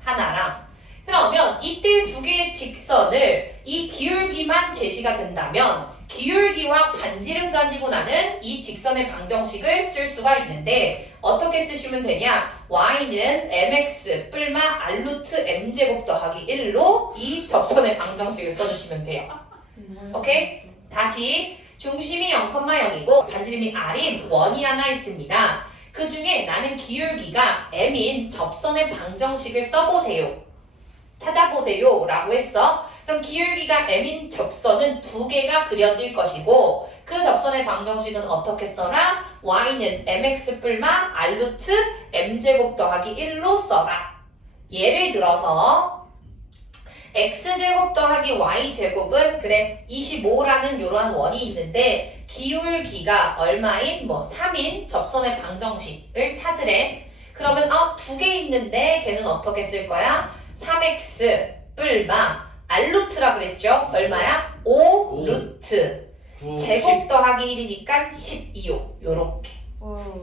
하나랑 그러면 이때 2개의 직선을 이 기울기만 제시가 된다면 기울기와 반지름 가지고 나는 이 직선의 방정식을 쓸 수가 있는데 어떻게 쓰시면 되냐? y는 mx 뿔마 r루트 m제곱 더하기 1로 이 접선의 방정식을 써주시면 돼요. 오케이? 다시 중심이 0,0이고 반지름이 r인 원이 하나 있습니다. 그 중에 나는 기울기가 m인 접선의 방정식을 써보세요. 찾아보세요 라고 했어. 그럼 기울기가 m인 접선은 2개가 그려질 것이고 그 접선의 방정식은 어떻게 써라? y는 mx 뿔마 r루트 m제곱 더하기 1로 써라. 예를 들어서 x제곱 더하기 y제곱은 그래 25라는 이러한 원이 있는데 기울기가 얼마인? 3인 접선의 방정식을 찾으래. 그러면 2개 있는데 걔는 어떻게 쓸 거야? 3x 뿔마 r루트라 그랬죠? 얼마야? 5루트 제곱 더하기 1이니까 12요. 요렇게.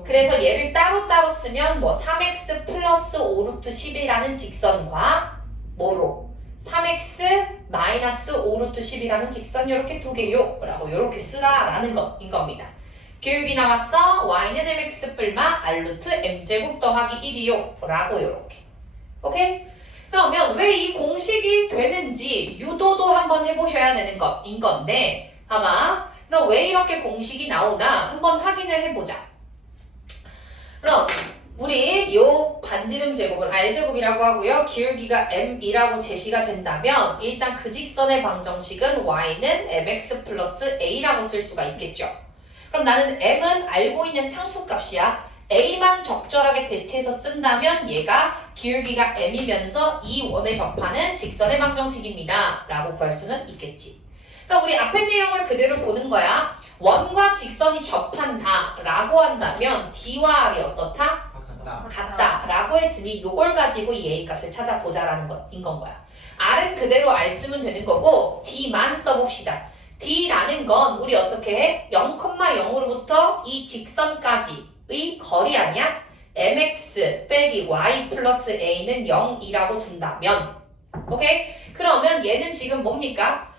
그래서 얘를 따로따로 쓰면 3x 플러스 5루트 10이라는 직선과 뭐로? 3x 마이너스 5루트 10이라는 직선 요렇게 2개요 라고 요렇게 쓰라라는 것인 겁니다. 기울기 나왔어. y는 mx 뿔마 r루트 m제곱 더하기 1이요 라고 요렇게. 오케이? 그러면 왜 이 공식이 되는지 유도도 한번 해보셔야 되는 것인 건데 봐봐. 그럼 왜 이렇게 공식이 나오나 한번 확인을 해보자. 그럼 우리 요 반지름 제곱을 r제곱이라고 하고요. 기울기가 m이라고 제시가 된다면 일단 그 직선의 방정식은 y는 mx 플러스 a라고 쓸 수가 있겠죠. 그럼 나는 m은 알고 있는 상수값이야. a만 적절하게 대체해서 쓴다면 얘가 기울기가 m이면서 이 원에 접하는 직선의 방정식입니다. 라고 구할 수는 있겠지. 그럼 우리 앞에 내용을 그대로 보는 거야. 원과 직선이 접한다 라고 한다면 d와 r이 어떻다? 같다 라고 했으니 이걸 가지고 이 a 값을 찾아보자라는 것인 건 거야. r은 그대로 r 쓰면 되는 거고 d만 써봅시다. d라는 건 우리 어떻게 해? 0,0으로부터 이 직선까지의 거리 아니야? mx 빼기 y 플러스 a는 0이라고 둔다면 오케이? 그러면 얘는 지금 뭡니까?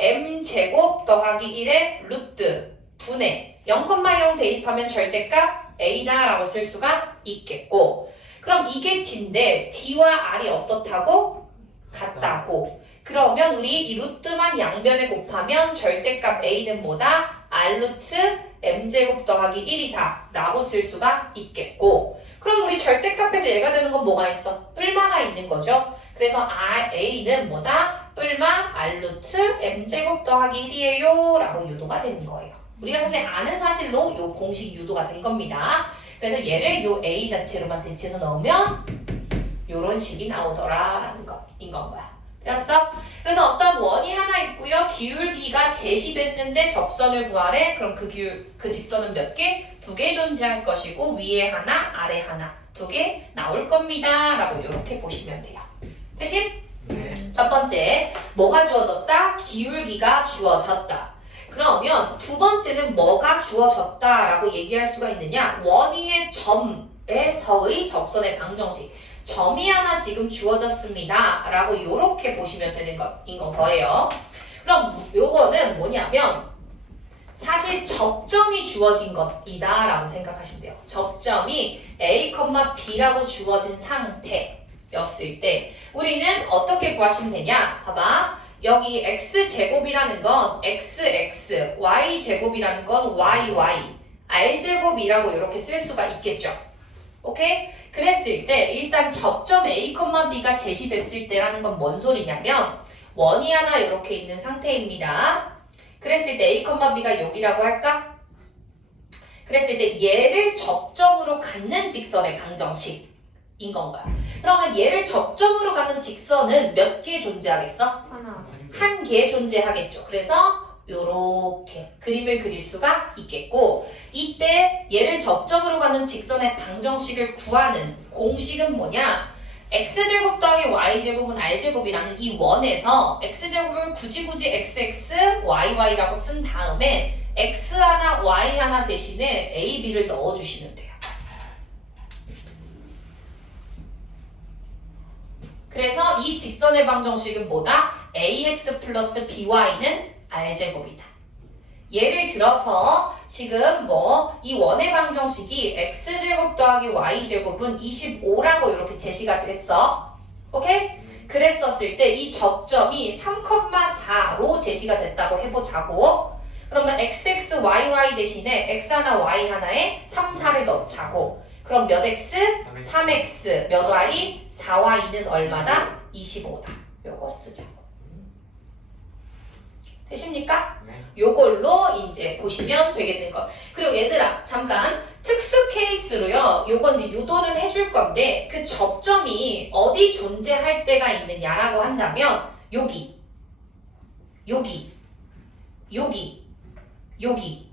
m제곱 더하기 1의 루트 분의 0,0 대입하면 절대값 a다 라고 쓸 수가 있겠고 그럼 이게 d인데 d와 r이 어떻다고? 같다고 그러면 우리 이 루트만 양변에 곱하면 절대값 a는 뭐다? r루트 m제곱 더하기 1이다 라고 쓸 수가 있겠고 그럼 우리 절대값에서 얘가 되는 건 뭐가 있어? 뿔마가 있는 거죠. 그래서 a는 뭐다? 뿔마 r루트 m제곱 더하기 1이에요 라고 유도가 되는 거예요. 우리가 사실 아는 사실로 요 공식 유도가 된 겁니다. 그래서 얘를 요 a 자체로만 대체해서 넣으면 요런 식이 나오더라라는 것인 건 거야. 되었어? 그래서 어떤 원이 하나 있고요. 기울기가 제시됐는데 접선을 구하래. 그럼 그 직선은 몇 개? 2개 존재할 것이고 위에 하나, 아래 하나 2개 나올 겁니다. 라고 이렇게 보시면 돼요. 되심? 네. 첫 번째, 뭐가 주어졌다? 기울기가 주어졌다. 그러면 두 번째는 뭐가 주어졌다라고 얘기할 수가 있느냐? 원 위의 점에서의 접선의 방정식. 점이 하나 지금 주어졌습니다. 라고 이렇게 보시면 되는 것인 거예요. 그럼 요거는 뭐냐면 사실 접점이 주어진 것이다 라고 생각하시면 돼요. 접점이 A, B라고 주어진 상태였을 때 우리는 어떻게 구하시면 되냐? 봐봐. 여기 x제곱이라는 건 xx, y제곱이라는 건 yy, r제곱이라고 이렇게 쓸 수가 있겠죠. 오케이? 그랬을 때 일단 접점 A, B가 제시됐을 때라는 건 뭔 소리냐면 원이 하나 이렇게 있는 상태입니다. 그랬을 때 A, B가 여기라고 할까? 그랬을 때 얘를 접점으로 갖는 직선의 방정식인 건가요? 그러면 얘를 접점으로 갖는 직선은 몇 개 존재하겠어? 하나. 한 개 존재하겠죠. 그래서 요렇게 그림을 그릴 수가 있겠고 이때 얘를 접점으로 가는 직선의 방정식을 구하는 공식은 뭐냐? x제곱 더하기 y제곱은 r제곱이라는 이 원에서 x제곱을 굳이 xx,yy라고 쓴 다음에 x 하나, y 하나 대신에 a, b를 넣어주시면 돼요. 그래서 이 직선의 방정식은 뭐다? ax 플러스 by는 r제곱이다. 예를 들어서 지금 이 원의 방정식이 x제곱 더하기 y제곱은 25라고 이렇게 제시가 됐어. 오케이? 그랬었을 때 이 접점이 3,4로 제시가 됐다고 해보자고. 그러면 xx, yy 대신에 x 하나, y 하나에 3, 4를 넣자고. 그럼 몇 x? 3x. 몇 y? 4y는 얼마다? 25다. 요거 쓰자고. 되십니까? 네. 요걸로 이제 보시면 되겠는 것. 그리고 얘들아, 잠깐 특수 케이스로요. 요건 이제 유도는 해줄 건데 그 접점이 어디 존재할 때가 있느냐라고 한다면 여기, 여기, 여기, 여기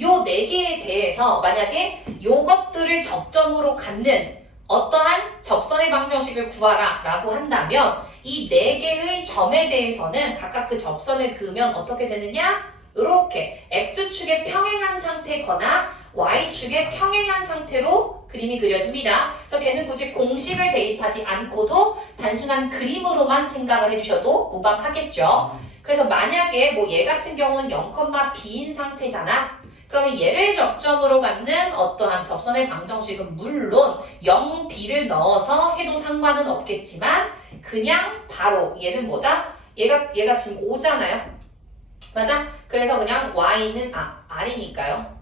요 네 개에 대해서 만약에 요것들을 접점으로 갖는 어떠한 접선의 방정식을 구하라 라고 한다면 이 네 개의 점에 대해서는 각각 그 접선을 그으면 어떻게 되느냐? 이렇게 x축에 평행한 상태거나 y축에 평행한 상태로 그림이 그려집니다. 그래서 걔는 굳이 공식을 대입하지 않고도 단순한 그림으로만 생각을 해주셔도 무방하겠죠. 그래서 만약에 얘 같은 경우는 0,b인 상태잖아. 그러면 얘를 접점으로 갖는 어떠한 접선의 방정식은 물론 0b를 넣어서 해도 상관은 없겠지만 그냥 바로 얘는 뭐다? 얘가 지금 5잖아요. 맞아? 그래서 그냥 y는 r이니까요.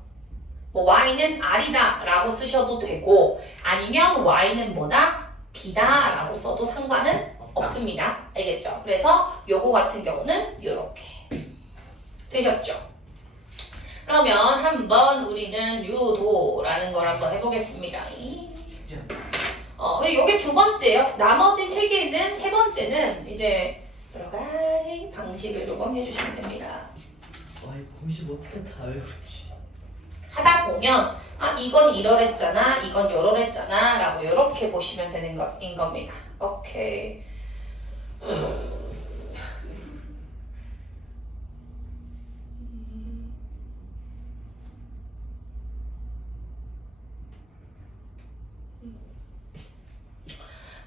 y는 r이다 라고 쓰셔도 되고 아니면 y는 뭐다? b다 라고 써도 상관은 없습니다. 알겠죠? 그래서 요거 같은 경우는 요렇게 되셨죠? 그러면 한번 우리는 유도라는 걸 한번 해보겠습니다. 쉽지 않아. 요게 두 번째요. 나머지 세 개는 세 번째는 이제 여러 가지 방식을 조금 해주시면 됩니다. 와, 이 공식 어떻게 다 외우지? 하다 보면 이건 이러랬잖아, 이건 요러랬잖아 라고 이렇게 보시면 되는 것인 겁니다. 오케이.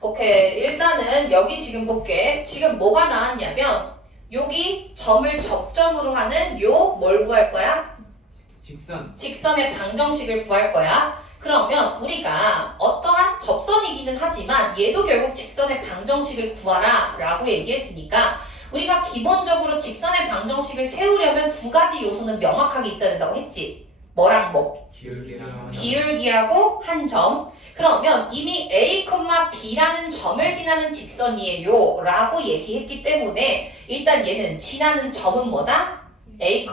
오케이, 일단은 여기 지금 볼게. 지금 뭐가 나왔냐면 여기 점을 접점으로 하는 뭘 구할 거야? 직선. 직선의 방정식을 구할 거야. 그러면 우리가 어떠한 접선이기는 하지만 얘도 결국 직선의 방정식을 구하라 라고 얘기했으니까 우리가 기본적으로 직선의 방정식을 세우려면 두 가지 요소는 명확하게 있어야 된다고 했지. 뭐랑 뭐? 기울기랑 기울기하고 한 점. 그러면 이미 A, B라는 점을 지나는 직선이에요 라고 얘기했기 때문에 일단 얘는 지나는 점은 뭐다? A,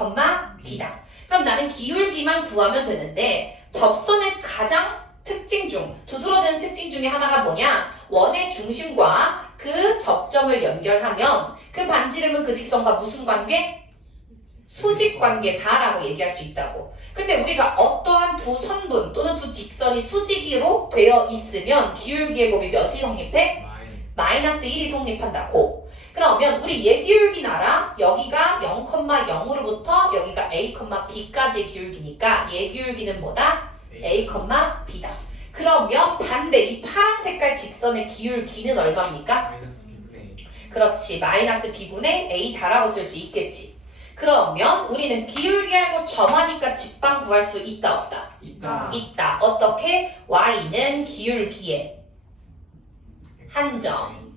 B다. 그럼 나는 기울기만 구하면 되는데 접선의 가장 특징 중 두드러지는 특징 중에 하나가 뭐냐? 원의 중심과 그 접점을 연결하면 그 반지름은 그 직선과 무슨 관계? 수직 관계다라고 얘기할 수 있다고. 근데 우리가 어떠한 두 선분 또는 두 직선이 수직으로 되어 있으면 기울기의 곱이 몇이 성립해? 마이너스 1이 성립한다고. 그러면 우리 얘 기울기는 알아? 여기가 0,0으로부터 여기가 A, B까지의 기울기니까 얘 기울기는 뭐다? A, B다. 그러면 반대 이 파란 색깔 직선의 기울기는 얼마입니까? 마이너스 B분의 그렇지. 마이너스 B분의 A다라고 쓸 수 있겠지. 그러면 우리는 기울기 알고 점하니까 직방 구할 수 있다 없다? 있다. 있다. 어떻게? y는 기울기에 한 점.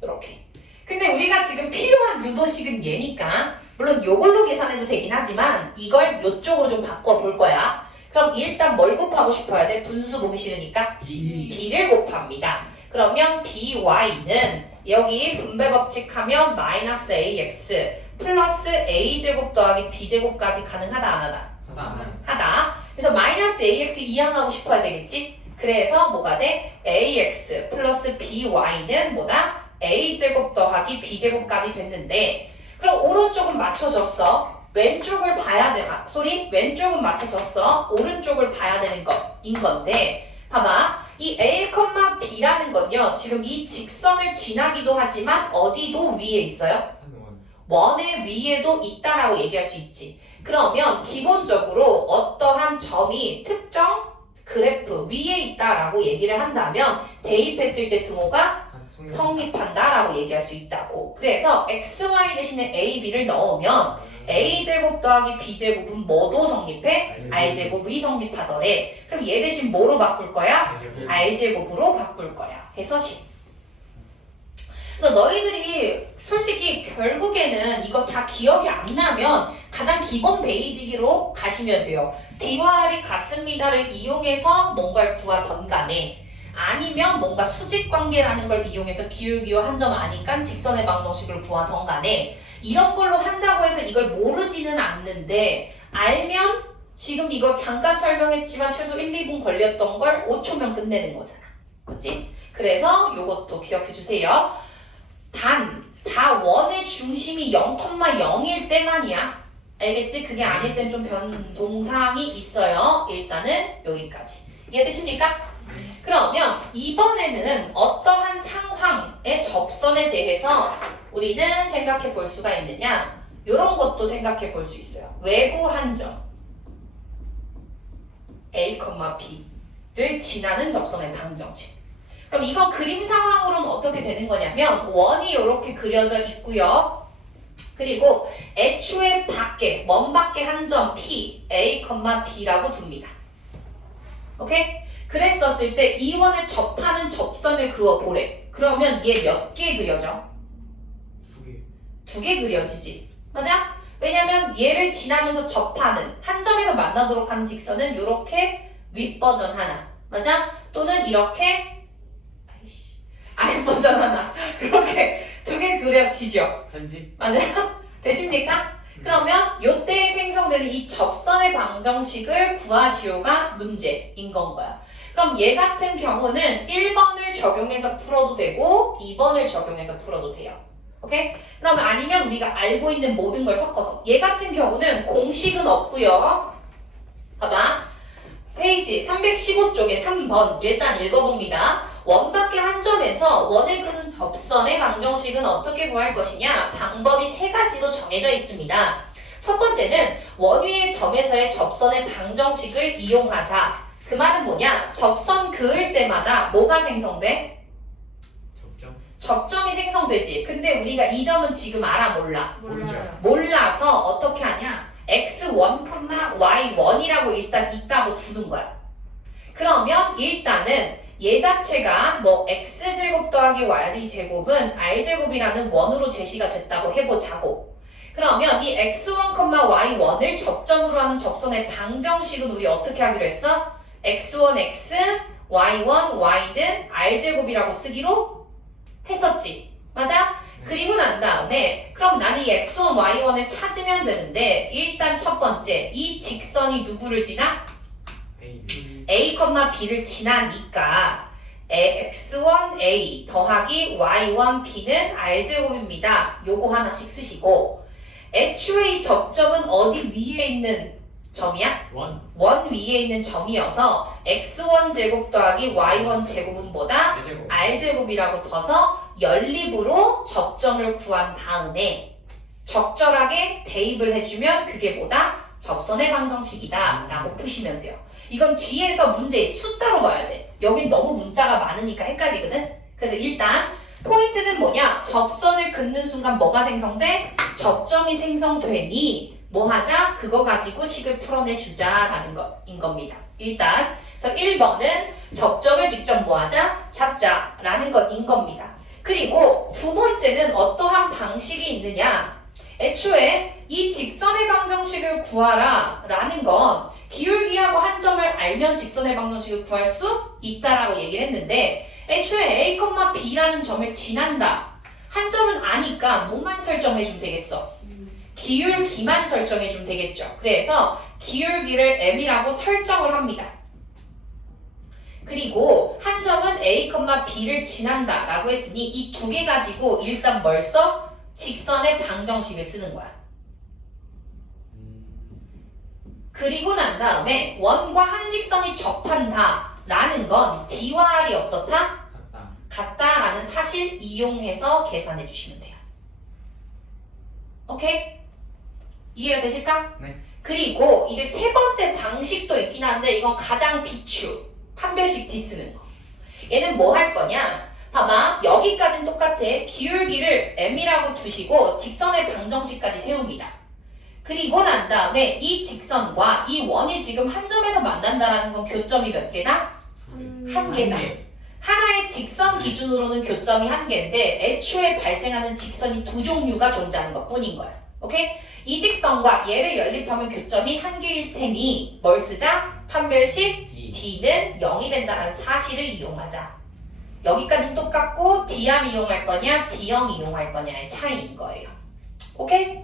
이렇게. 근데 우리가 지금 필요한 유도식은 얘니까 물론 요걸로 계산해도 되긴 하지만 이걸 요쪽으로 좀 바꿔볼 거야. 그럼 일단 뭘 곱하고 싶어야 돼? 분수 보기 싫으니까 b를 곱합니다. 그러면 by는 여기 분배 법칙하면 마이너스 ax 플러스 a제곱 더하기 b제곱까지 가능하다 안 하다? 하다. 하다. 그래서 마이너스 ax 이항하고 싶어야 되겠지? 그래서 뭐가 돼? ax 플러스 by는 뭐다? a제곱 더하기 b제곱까지 됐는데 그럼 오른쪽은 맞춰졌어. 왼쪽을 봐야 돼. 왼쪽은 맞춰졌어. 오른쪽을 봐야 되는 거인 건데 봐봐. 이 a, b라는 건요. 지금 이 직선을 지나기도 하지만 어디도 위에 있어요? 원의 위에도 있다라고 얘기할 수 있지. 그러면 기본적으로 어떠한 점이 특정 그래프 위에 있다라고 얘기를 한다면 대입했을 때 등호가 성립한다라고 얘기할 수 있다고. 그래서 xy 대신에 ab를 넣으면 a제곱 더하기 b제곱은 뭐도 성립해? r제곱이 성립하더래. 그럼 얘 대신 뭐로 바꿀 거야? r제곱으로 바꿀 거야. 해서 10. 그래서 너희들이 솔직히 결국에는 이거 다 기억이 안 나면 가장 기본 베이직으로 가시면 돼요. D와 R이 같습니다를 이용해서 뭔가를 구하던 간에 아니면 뭔가 수직 관계라는 걸 이용해서 기울기와 한 점 아니까 직선의 방정식을 구하던 간에 이런 걸로 한다고 해서 이걸 모르지는 않는데 알면 지금 이거 잠깐 설명했지만 최소 1, 2분 걸렸던 걸 5초면 끝내는 거잖아. 그렇지? 그래서 이것도 기억해 주세요. 다 원의 중심이 0,0일 때만이야. 알겠지? 그게 아닐 땐 좀 변동사항이 있어요. 일단은 여기까지. 이해되십니까? 그러면 이번에는 어떠한 상황의 접선에 대해서 우리는 생각해 볼 수가 있느냐? 이런 것도 생각해 볼 수 있어요. 외부 한 점 A, B를 지나는 접선의 방정식. 그럼 이건 그림 상황으로는 어떻게 되는 거냐면 원이 이렇게 그려져 있고요. 그리고 애초에 밖에, 먼 밖에 한 점 P, A, B라고 둡니다. 오케이? 그랬었을 때 이 원에 접하는 접선을 그어보래. 그러면 얘 몇 개 그려져? 2개. 2개 그려지지. 맞아? 왜냐면 얘를 지나면서 접하는 한 점에서 만나도록 하는 직선은 이렇게 윗버전 하나. 맞아? 또는 이렇게 아랫버전 하나. 이렇게 2개 그려지죠. 편집. 맞아요? 되십니까? 그러면 요때 생성되는 이 접선의 방정식을 구하시오가 문제인 건 거야. 그럼 얘 같은 경우는 1번을 적용해서 풀어도 되고 2번을 적용해서 풀어도 돼요. 오케이? 그러면 아니면 우리가 알고 있는 모든 걸 섞어서 얘 같은 경우는 공식은 없고요. 봐봐. 페이지 315쪽에 3번 일단 읽어봅니다. 원 밖에 한 점에서 원을 그는 접선의 방정식은 어떻게 구할 것이냐? 방법이 3가지로 정해져 있습니다. 첫 번째는 원 위의 점에서의 접선의 방정식을 이용하자. 그 말은 뭐냐? 접선 그을 때마다 뭐가 생성돼? 접점이 생성되지. 근데 우리가 이 점은 지금 알아 몰라? 모르죠. 몰라서 어떻게 하냐? x1, y1이라고 일단 있다고 두는 거야. 그러면 일단은 얘 자체가 뭐 x제곱 더하기 y제곱은 r제곱이라는 원으로 제시가 됐다고 해보자고. 그러면 이 x1, y1을 접점으로 하는 접선의 방정식은 우리 어떻게 하기로 했어? x1, x, y1, y는 r제곱이라고 쓰기로 했었지. 맞아? 그리고 난 다음에 그럼 나는 이 x1, y1을 찾으면 되는데 일단 첫 번째 이 직선이 누구를 지나? A, B를 지나니까 x1a 더하기 y1b는 r제곱입니다. 요거 하나씩 쓰시고 애초에 이 접점은 어디 위에 있는 점이야? 원 위에 있는 점이어서 x1 제곱 더하기 y1 제곱은 뭐다? r제곱이라고 둬서 연립으로 접점을 구한 다음에 적절하게 대입을 해주면 그게 뭐다? 접선의 방정식이다 라고 푸시면 돼요. 이건 뒤에서 문제 숫자로 봐야 돼. 여긴 너무 문자가 많으니까 헷갈리거든. 그래서 일단 포인트는 뭐냐? 접선을 긋는 순간 뭐가 생성돼? 접점이 생성되니 뭐 하자? 그거 가지고 식을 풀어내주자라는 거인 겁니다. 일단 그래서 1번은 접점을 직접 뭐 하자? 잡자라는 것인 겁니다. 그리고 두 번째는 어떠한 방식이 있느냐? 애초에 이 직선의 방정식을 구하라 라는 건 기울기하고 한 점을 알면 직선의 방정식을 구할 수 있다라고 얘기를 했는데 애초에 A, B라는 점을 지난다. 한 점은 아니까 뭐만 설정해주면 되겠어? 기울기만 설정해주면 되겠죠. 그래서 기울기를 M이라고 설정을 합니다. 그리고 한 점은 A, B를 지난다 라고 했으니 이 두 개 가지고 일단 뭘 써? 직선의 방정식을 쓰는 거야. 그리고 난 다음에 원과 한 직선이 접한다 라는 건 D와 R이 어떻다? 같다라는 사실 이용해서 계산해 주시면 돼요. 오케이? 이해가 되실까? 네. 그리고 이제 세 번째 방식도 있긴 한데 이건 가장 비추 판별식 D 쓰는 거. 얘는 뭐 할 거냐? 봐봐, 여기까지는 똑같아. 기울기를 M이라고 두시고 직선의 방정식까지 세웁니다. 그리고 난 다음에 이 직선과 이 원이 지금 한 점에서 만난다라는 건 교점이 몇 개다? 한 개다. 하나의 직선 기준으로는 교점이 한 개인데 애초에 발생하는 직선이 두 종류가 존재하는 것 뿐인 거야. 오케이? 이 직선과 얘를 연립하면 교점이 한 개일 테니 뭘 쓰자? 판별식 D는 0이 된다는 사실을 이용하자. 여기까지는 똑같고 D안 이용할 거냐 D형 이용할 거냐의 차이인 거예요. 오케이?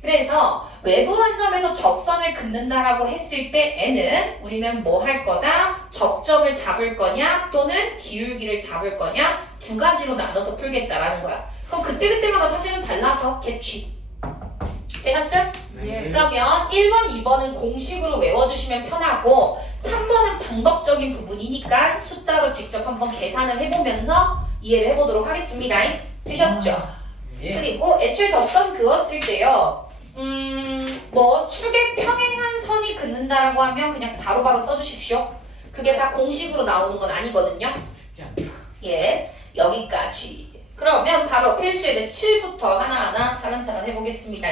그래서 외부 한 점에서 접선을 긋는다라고 했을 때 N은 우리는 뭐 할 거다? 접점을 잡을 거냐 또는 기울기를 잡을 거냐 두 가지로 나눠서 풀겠다라는 거야. 그럼 그때그때마다 사실은 달라서 개취. 되셨음? 예. 그러면 1번, 2번은 공식으로 외워주시면 편하고 3번은 방법적인 부분이니까 숫자로 직접 한번 계산을 해보면서 이해를 해보도록 하겠습니다. 되셨죠? 예. 그리고 애초에 접선 그었을 때요. 뭐 축에 평행한 선이 긋는다라고 하면 그냥 바로바로 써주십시오. 그게 다 공식으로 나오는 건 아니거든요. 쉽지 않다. 예, 여기까지. 그러면 바로 필수에는 7부터 하나하나 차근차근 해보겠습니다.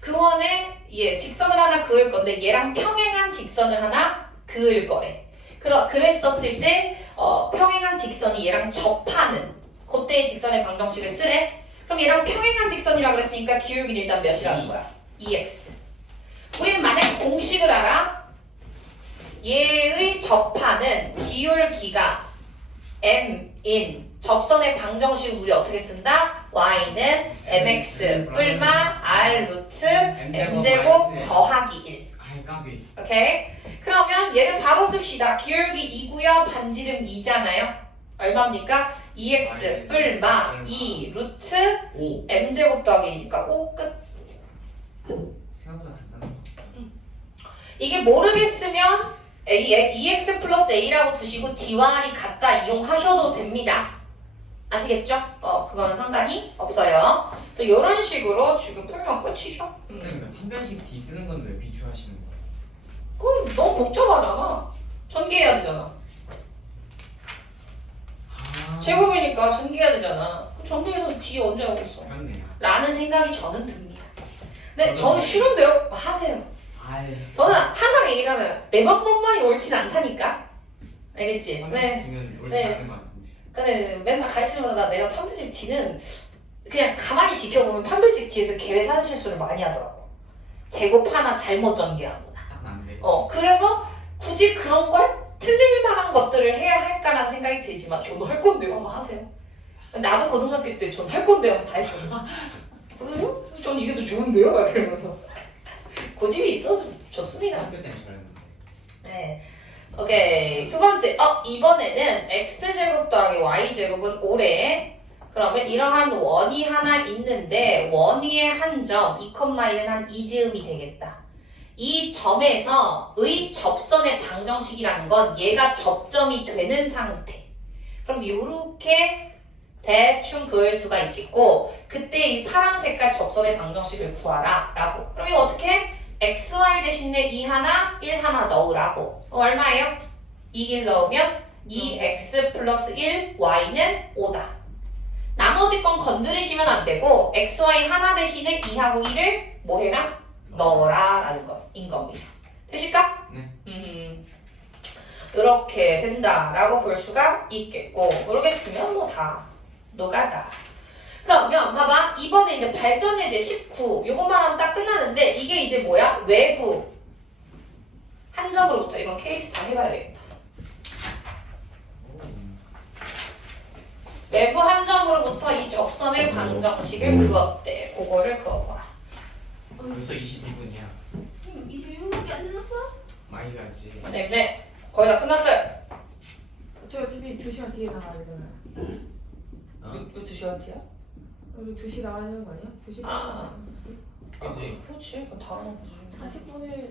그 원에 직선을 하나 그을 건데 얘랑 평행한 직선을 하나 그을 거래. 그랬었을 때 평행한 직선이 얘랑 접하는 그때의 직선의 방정식을 쓰래. 그럼 얘랑 평행한 직선이라고 그랬으니까 기울기는 일단 몇이라는 거야? 2x. 우리는 만약에 공식을 알아? 얘의 접하는 기울기가 m인 접선의 방정식 우리 어떻게 쓴다? y는 mx 뿔마 r 루트 m제곱 더하기 1. 아이 까비. 오케이? 그러면 얘는 바로 씁시다. 기울기 2고요. 반지름 2잖아요. 얼마입니까? 2x 뿔마 2 루트 5. m제곱 더하기 1이니까 5 끝. 생각보다 간단한 이게 모르겠으면 2x 플러스 a라고 두시고 d와 r이 같다 이용하셔도 됩니다. 아시겠죠? 그거는 상관이 없어요. 그래서 이런 식으로 지금 풀면 끝이죠. 근데 판별식 D 쓰는 건데 비추하시는 거예요? 그럼 너무 복잡하잖아. 전개해야 되잖아. 제곱이니까 전개해야 되잖아. 전개해서 d 언제 하고 있어? 그렇네요. 라는 생각이 저는 듭니다. 근데 저는 싫은데요? 하세요. 아이. 저는 항상 얘기하잖아요. 내 방법만이 옳진 않다니까. 알겠지? 네. 지금 옳지 네. 않은 것 같은데. 근데 맨날 가르치면서 내가 판별식 D는 그냥 가만히 지켜보면 판별식 D에서 계산하는 실수를 많이 하더라고. 제곱 하나 잘못 전개하거나. 딱 난데. 그래서 굳이 그런 걸 틀릴 만한 것들을 해야 할까라는 생각이 들지만 저도 할 건데요. 한번 하세요. 나도 고등학교 때 전 할 건데요 하면서 다 했거든요. 그러세요? 전 이게 더 좋은데요? 막 이러면서. 고집이 있어서 좋습니다. 학교 때는 잘했는데. 네. 오케이. 두 번째. 이번에는 x제곱 더하기 y제곱은 5래. 그러면 이러한 원이 하나 있는데 원 위에 한 점, 2,1은 한 2지음이 되겠다. 이 점에서의 접선의 방정식이라는 건 얘가 접점이 되는 상태. 그럼 이렇게 대충 그을 수가 있겠고 그때 이 파란 색깔 접선의 방정식을 구하라 라고. 그럼 이거 어떻게? xy 대신에 2 하나, 1 하나 넣으라고. 얼마예요? 2, 1 넣으면 2x 플러스 1, y는 5다. 나머지 건 건드리시면 안 되고 xy 하나 대신에 2하고 1을 뭐 해라? 넣어라 라는 거인 겁니다. 되실까? 네. 이렇게 된다라고 볼 수가 있겠고 모르겠으면 뭐 다 노가다. 그러면 봐봐 이번에 이제 발전 예제 19 요것만 하면 딱 끝나는데 이게 이제 뭐야? 외부 한 점으로부터 이건 케이스 다 해봐야 되겠다. 외부 한 점으로부터 이 접선의 방정식을 그었대. 그거를 그어봐라. 벌써 22분이야. 22분밖에 안 지났어? 많이 지났지. 네. 거의 다 끝났어요. 저 어차피 2시간 뒤에 나가야 되잖아요. 왜 2시간 뒤야? 우리 2시 나가야 되는 거 아니야? 2시 아. 그지? 그렇지. 그럼 다음 거지. 40분을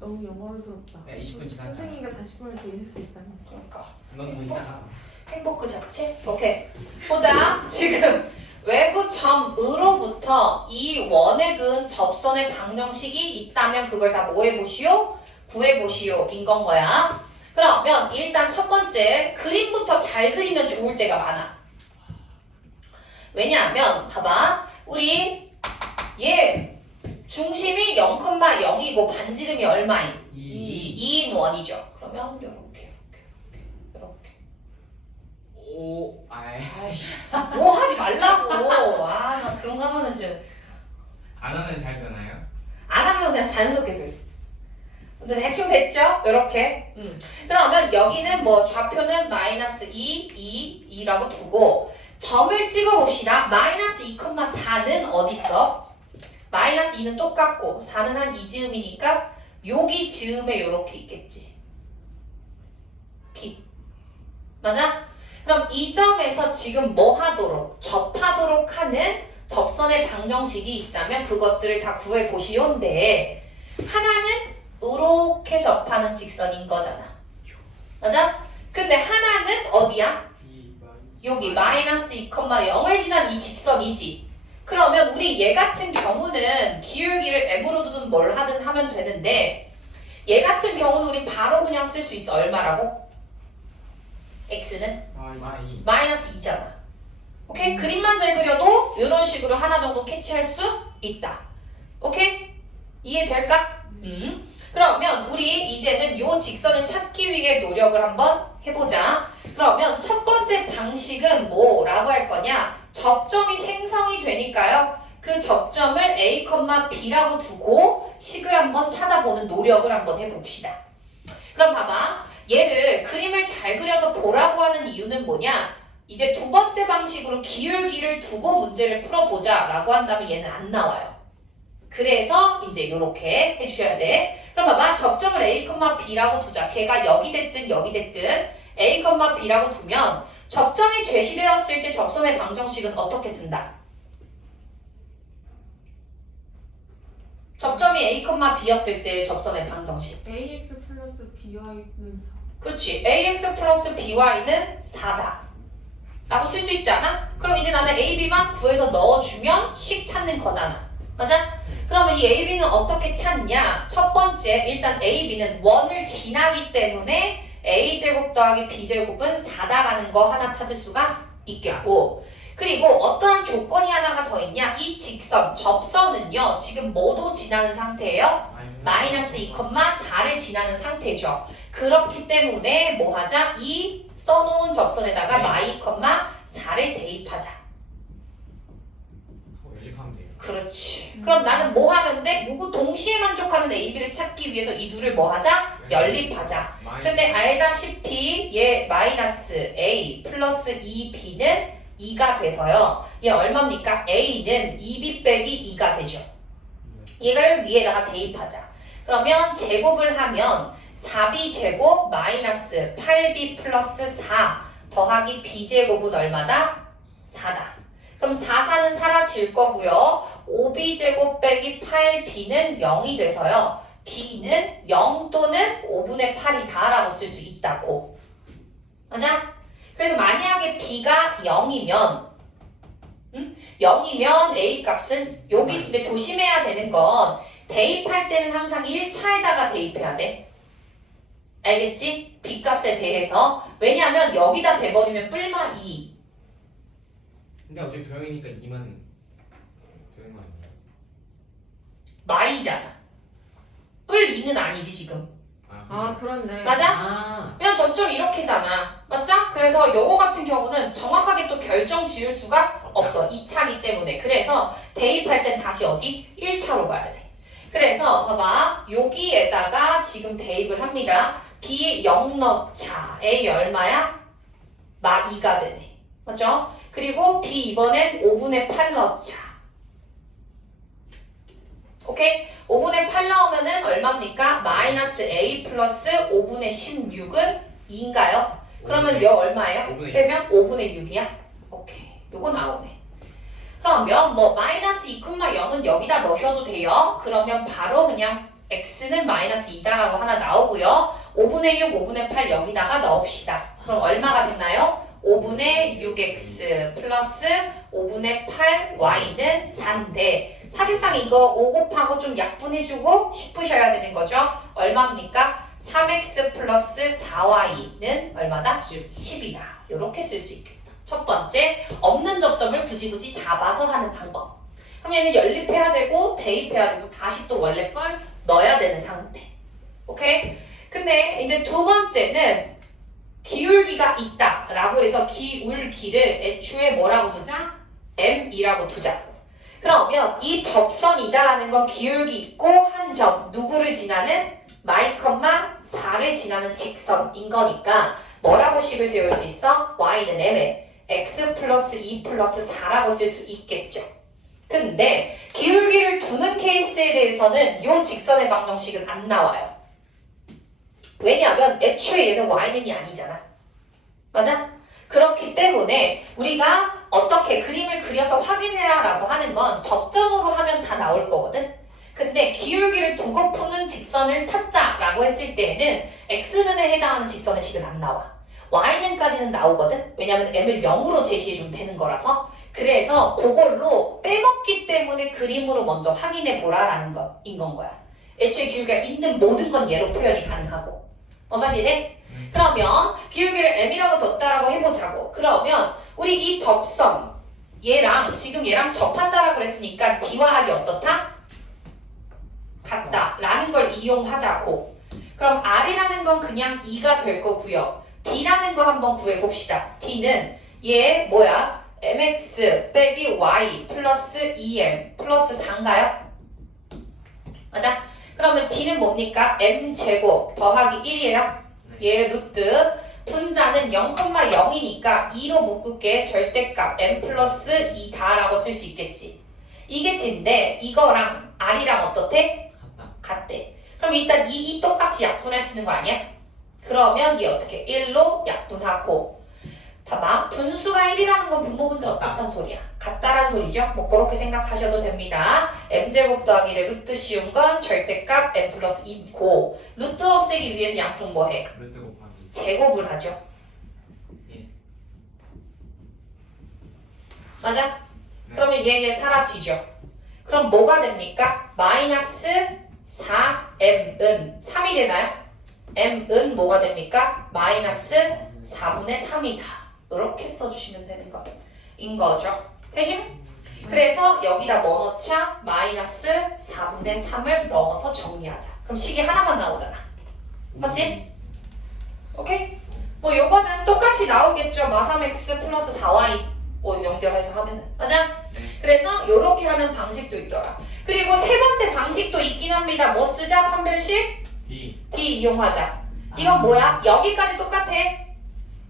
너무 영광스럽다. 야, 20분 지났잖아. 선생님과 40분을 더 있을 수 있다니. 그러니까. 넌더 있다가. 행복 그 자체? 오케이. 보자. 지금 외부 점으로부터 이 원에 그은 접선의 방정식이 있다면 그걸 다 뭐 해보시오? 구해보시오. 인 건 거야. 그러면 일단 첫 번째 그림부터 잘 그리면 좋을 때가 많아. 왜냐하면 봐봐. 우리 얘 중심이 0,0이고 반지름이 얼마인? 2인 원이죠. 그러면 요렇게. 오, 아이씨, 뭐 하지 말라고. 아, 나 그런 거 하면은 지금 안 하면 잘 되나요? 안 하면 그냥 자연스럽게 돼. 이제 대충 됐죠? 이렇게. 그러면 여기는 뭐 좌표는 마이너스 2, 2라고 두고 점을 찍어봅시다. 마이너스 2,4는 어디 있어? 마이너스 2는 똑같고 4는 한 2지음이니까 여기 지음에 이렇게 있겠지. B. 맞아? 그럼 이 점에서 지금 뭐 하도록? 접하도록 하는 접선의 방정식이 있다면 그것들을 다 구해보시오인데 하나는 이렇게 접하는 직선인 거잖아. 맞아? 근데 하나는 어디야? 여기 마이너스 2,0을 지난 이 직선이지. 그러면 우리 얘 같은 경우는 기울기를 m으로 두든 뭘 하든 하면 되는데 얘 같은 경우는 우리 바로 그냥 쓸 수 있어. 얼마라고? x는? 마이너스 2잖아. 오케이? 그림만 잘 그려도 이런 식으로 하나 정도 캐치할 수 있다. 오케이? 이해될까? 그러면 우리 이제는 이 직선을 찾기 위해 노력을 한번 해보자. 그러면 첫 번째 방식은 뭐라고 할 거냐? 접점이 생성이 되니까요. 그 접점을 A, B라고 두고 식을 한번 찾아보는 노력을 한번 해봅시다. 그럼 봐봐. 얘를 그림을 잘 그려서 보라고 하는 이유는 뭐냐? 이제 두 번째 방식으로 기울기를 두고 문제를 풀어보자 라고 한다면 얘는 안 나와요. 그래서 이제 이렇게 해주셔야 돼. 그럼 봐봐. 접점을 A, B라고 두자. 걔가 여기 됐든 여기 됐든 A, B라고 두면 접점이 제시되었을 때 접선의 방정식은 어떻게 쓴다? 접점이 A, B였을 때 접선의 방정식. AX 플러스 BY는 4. 그렇지. AX 플러스 BY는 4다. 라고 쓸 수 있지 않아? 그럼 이제 나는 AB만 구해서 넣어주면 식 찾는 거잖아. 맞아? 그러면 이 AB는 어떻게 찾냐? 첫 번째, 일단 AB는 원을 지나기 때문에 A제곱 더하기 B제곱은 4다라는 거 하나 찾을 수가 있겠고 그리고 어떠한 조건이 하나가 더 있냐? 이 직선, 접선은요. 지금 뭐도 지나는 상태예요? 마이너스 2,4를 지나는 상태죠. 그렇기 때문에 뭐 하자? 이 써놓은 접선에다가 마이, 4를 대입하자. 연립하면 돼요. 그렇지. 그럼 나는 뭐 하면 돼? 요거 동시에 만족하는 AB를 찾기 위해서 이 둘을 뭐 하자? 연립하자. 근데 알다시피 얘 마이너스 A 플러스 2B는 2가 돼서요. 얘 얼마입니까? A는 2B 빼기 2가 되죠. 얘를 위에다가 대입하자. 그러면 제곱을 하면 4B 제곱 마이너스 8B 플러스 4 더하기 B제곱은 얼마다? 4다. 그럼 4, 4는 사라질 거고요. 5B 제곱 빼기 8B는 0이 돼서요. B는 0 또는 5분의 8이다 라고 쓸 수 있다고. 맞아? 그래서 만약에 B가 0이면 0이면 A 값은 여기 근데 조심해야 되는 건 대입할 때는 항상 1차에다가 대입해야 돼. 알겠지? B 값에 대해서. 왜냐하면 여기다 대버리면 뿔마 2. 근데 어차피 도형이니까 2만 도형 아니에요? 마이잖아. 뿔 2는 아니지 지금. 아 그렇네. 맞아? 아, 그냥 점점 이렇게잖아. 맞죠? 그래서 요거 같은 경우는 정확하게 또 결정 지을 수가 없어. 2차기 때문에. 그래서 대입할 땐 다시 어디? 1차로 가야 돼. 그래서 봐봐. 여기에다가 지금 대입을 합니다. B에 0 넣자. A 얼마야? 마 2가 되네. 맞죠? 그리고 B 이번엔 5분의 8 넣자. 오케이? 5분의 8 넣으면은 얼마입니까? 마이너스 A 플러스 5분의 16은 2인가요? 그러면 여 얼마예요? 5분의 6. 빼면 5분의 6이야? 오케이. 요거 나오네. 그러면 뭐 마이너스 2,0은 여기다 넣으셔도 돼요. 그러면 바로 그냥 x는 마이너스 2다라고 하나 나오고요. 5분의 6, 5분의 8 여기다가 넣읍시다. 그럼 얼마가 됐나요? 5분의 6x 플러스 5분의 8y는 4인데 사실상 이거 5 곱하고 좀 약분해주고 싶으셔야 되는 거죠. 얼마입니까? 3x 플러스 4y는 얼마다? 10이다. 이렇게 쓸 수 있겠다. 첫 번째, 없는 접점을 굳이 잡아서 하는 방법. 그럼 얘는 연립해야 되고 대입해야 되고 다시 또 원래 걸 넣어야 되는 상태. 오케이? 근데 이제 두 번째는 기울기가 있다 라고 해서 기울기를 애초에 뭐라고 두자? m이라고 두자. 그러면 이 접선이다라는 건 기울기 있고 한 점, 누구를 지나는? 마이 컴마 4를 지나는 직선인 거니까 뭐라고 식을 세울 수 있어? y는 m에 x 플러스 2 플러스 4라고 쓸 수 있겠죠. 근데 기울기를 두는 케이스에 대해서는 이 직선의 방정식은 안 나와요. 왜냐하면 애초에 얘는 y는이 아니잖아. 맞아? 그렇기 때문에 우리가 어떻게 그림을 그려서 확인해라 라고 하는 건 접점으로 하면 다 나올 거거든. 근데 기울기를 두고 푸는 직선을 찾자라고 했을 때에는 x는에 해당하는 직선의 식은 안 나와. y는까지는 나오거든. 왜냐면 m을 0으로 제시해주면 되는 거라서. 그래서 그걸로 빼먹기 때문에 그림으로 먼저 확인해 보라라는 것인 건 거야. 애초에 기울기가 있는 모든 건 얘로 표현이 가능하고. 맞지? 그러면 기울기를 m이라고 뒀다라고 해보자고. 그러면 우리 이 접선 얘랑 지금 얘랑 접한다라고 그랬으니까 d와 r이 어떻다? 같다 라는 걸 이용하자고. 그럼 r이라는 건 그냥 2가 될 거고요. d라는 거 한번 구해봅시다. d는 얘 뭐야? mx 빼기 y 플러스 2m 플러스 4인가요? 맞아? 그러면 d는 뭡니까? m제곱 더하기 1이에요. 얘 루트 분자는 0,0이니까 2로 묶을게 절대값 m 플러스 2다라고 쓸 수 있겠지. 이게 d인데 이거랑 r이랑 어떻대? 같대. 그럼 일단 이 똑같이 약분할 수 있는 거 아니야? 그러면 얘 어떻게? 1로 약분하고 봐봐. 분수가 1이라는 건 분모분자 어떻다는 소리야? 같다란 소리죠? 뭐 그렇게 생각하셔도 됩니다. m제곱 더하기를 루트 씌운 건 절대값 m 플러스 2고 루트 없애기 위해서 양쪽 뭐 해? 루트 곱하기. 제곱을 하죠. 예. 맞아? 네. 그러면 얘 사라지죠. 그럼 뭐가 됩니까? 마이너스 4m은 3이 되나요? m은 뭐가 됩니까? 마이너스 4분의 3이다. 이렇게 써주시면 되는 거인 거죠. 되죠? 그래서 여기다 뭐 넣자? 마이너스 4분의 3을 넣어서 정리하자. 그럼 식이 하나만 나오잖아. 맞지? 오케이? 뭐 요거는 똑같이 나오겠죠. 마3x 플러스 4y 뭐 연결해서 하면은. 맞아? 네. 그래서 요렇게 하는 방식도 있더라. 그리고 세 번째 방식도 있긴 합니다. 뭐 쓰자? 판별식? D. D 이용하자. 이건 뭐야? 여기까지 똑같아.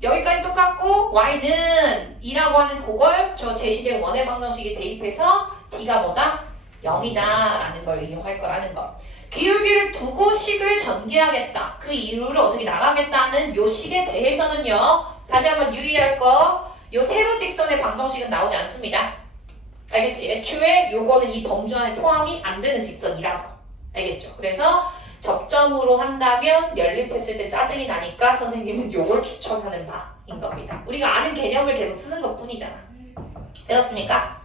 여기까지 똑같고 y는 2라고 하는 그걸 저 제시된 원의 방정식에 대입해서 d가 뭐다? 0이다 라는 걸 이용할 거라는 거. 기울기를 두고 식을 전개하겠다. 그 이유를 어떻게 나가겠다는 요 식에 대해서는요. 다시 한번 유의할 거. 요 세로 직선의 방정식은 나오지 않습니다. 알겠지? 애초에 요거는 이 범주 안에 포함이 안 되는 직선이라서. 알겠죠? 그래서 접점으로 한다면 연립했을 때 짜증이 나니까 선생님은 요걸 추천하는 바인 겁니다. 우리가 아는 개념을 계속 쓰는 것 뿐이잖아. 되었습니까?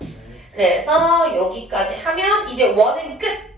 그래서 여기까지 하면 이제 원은 끝!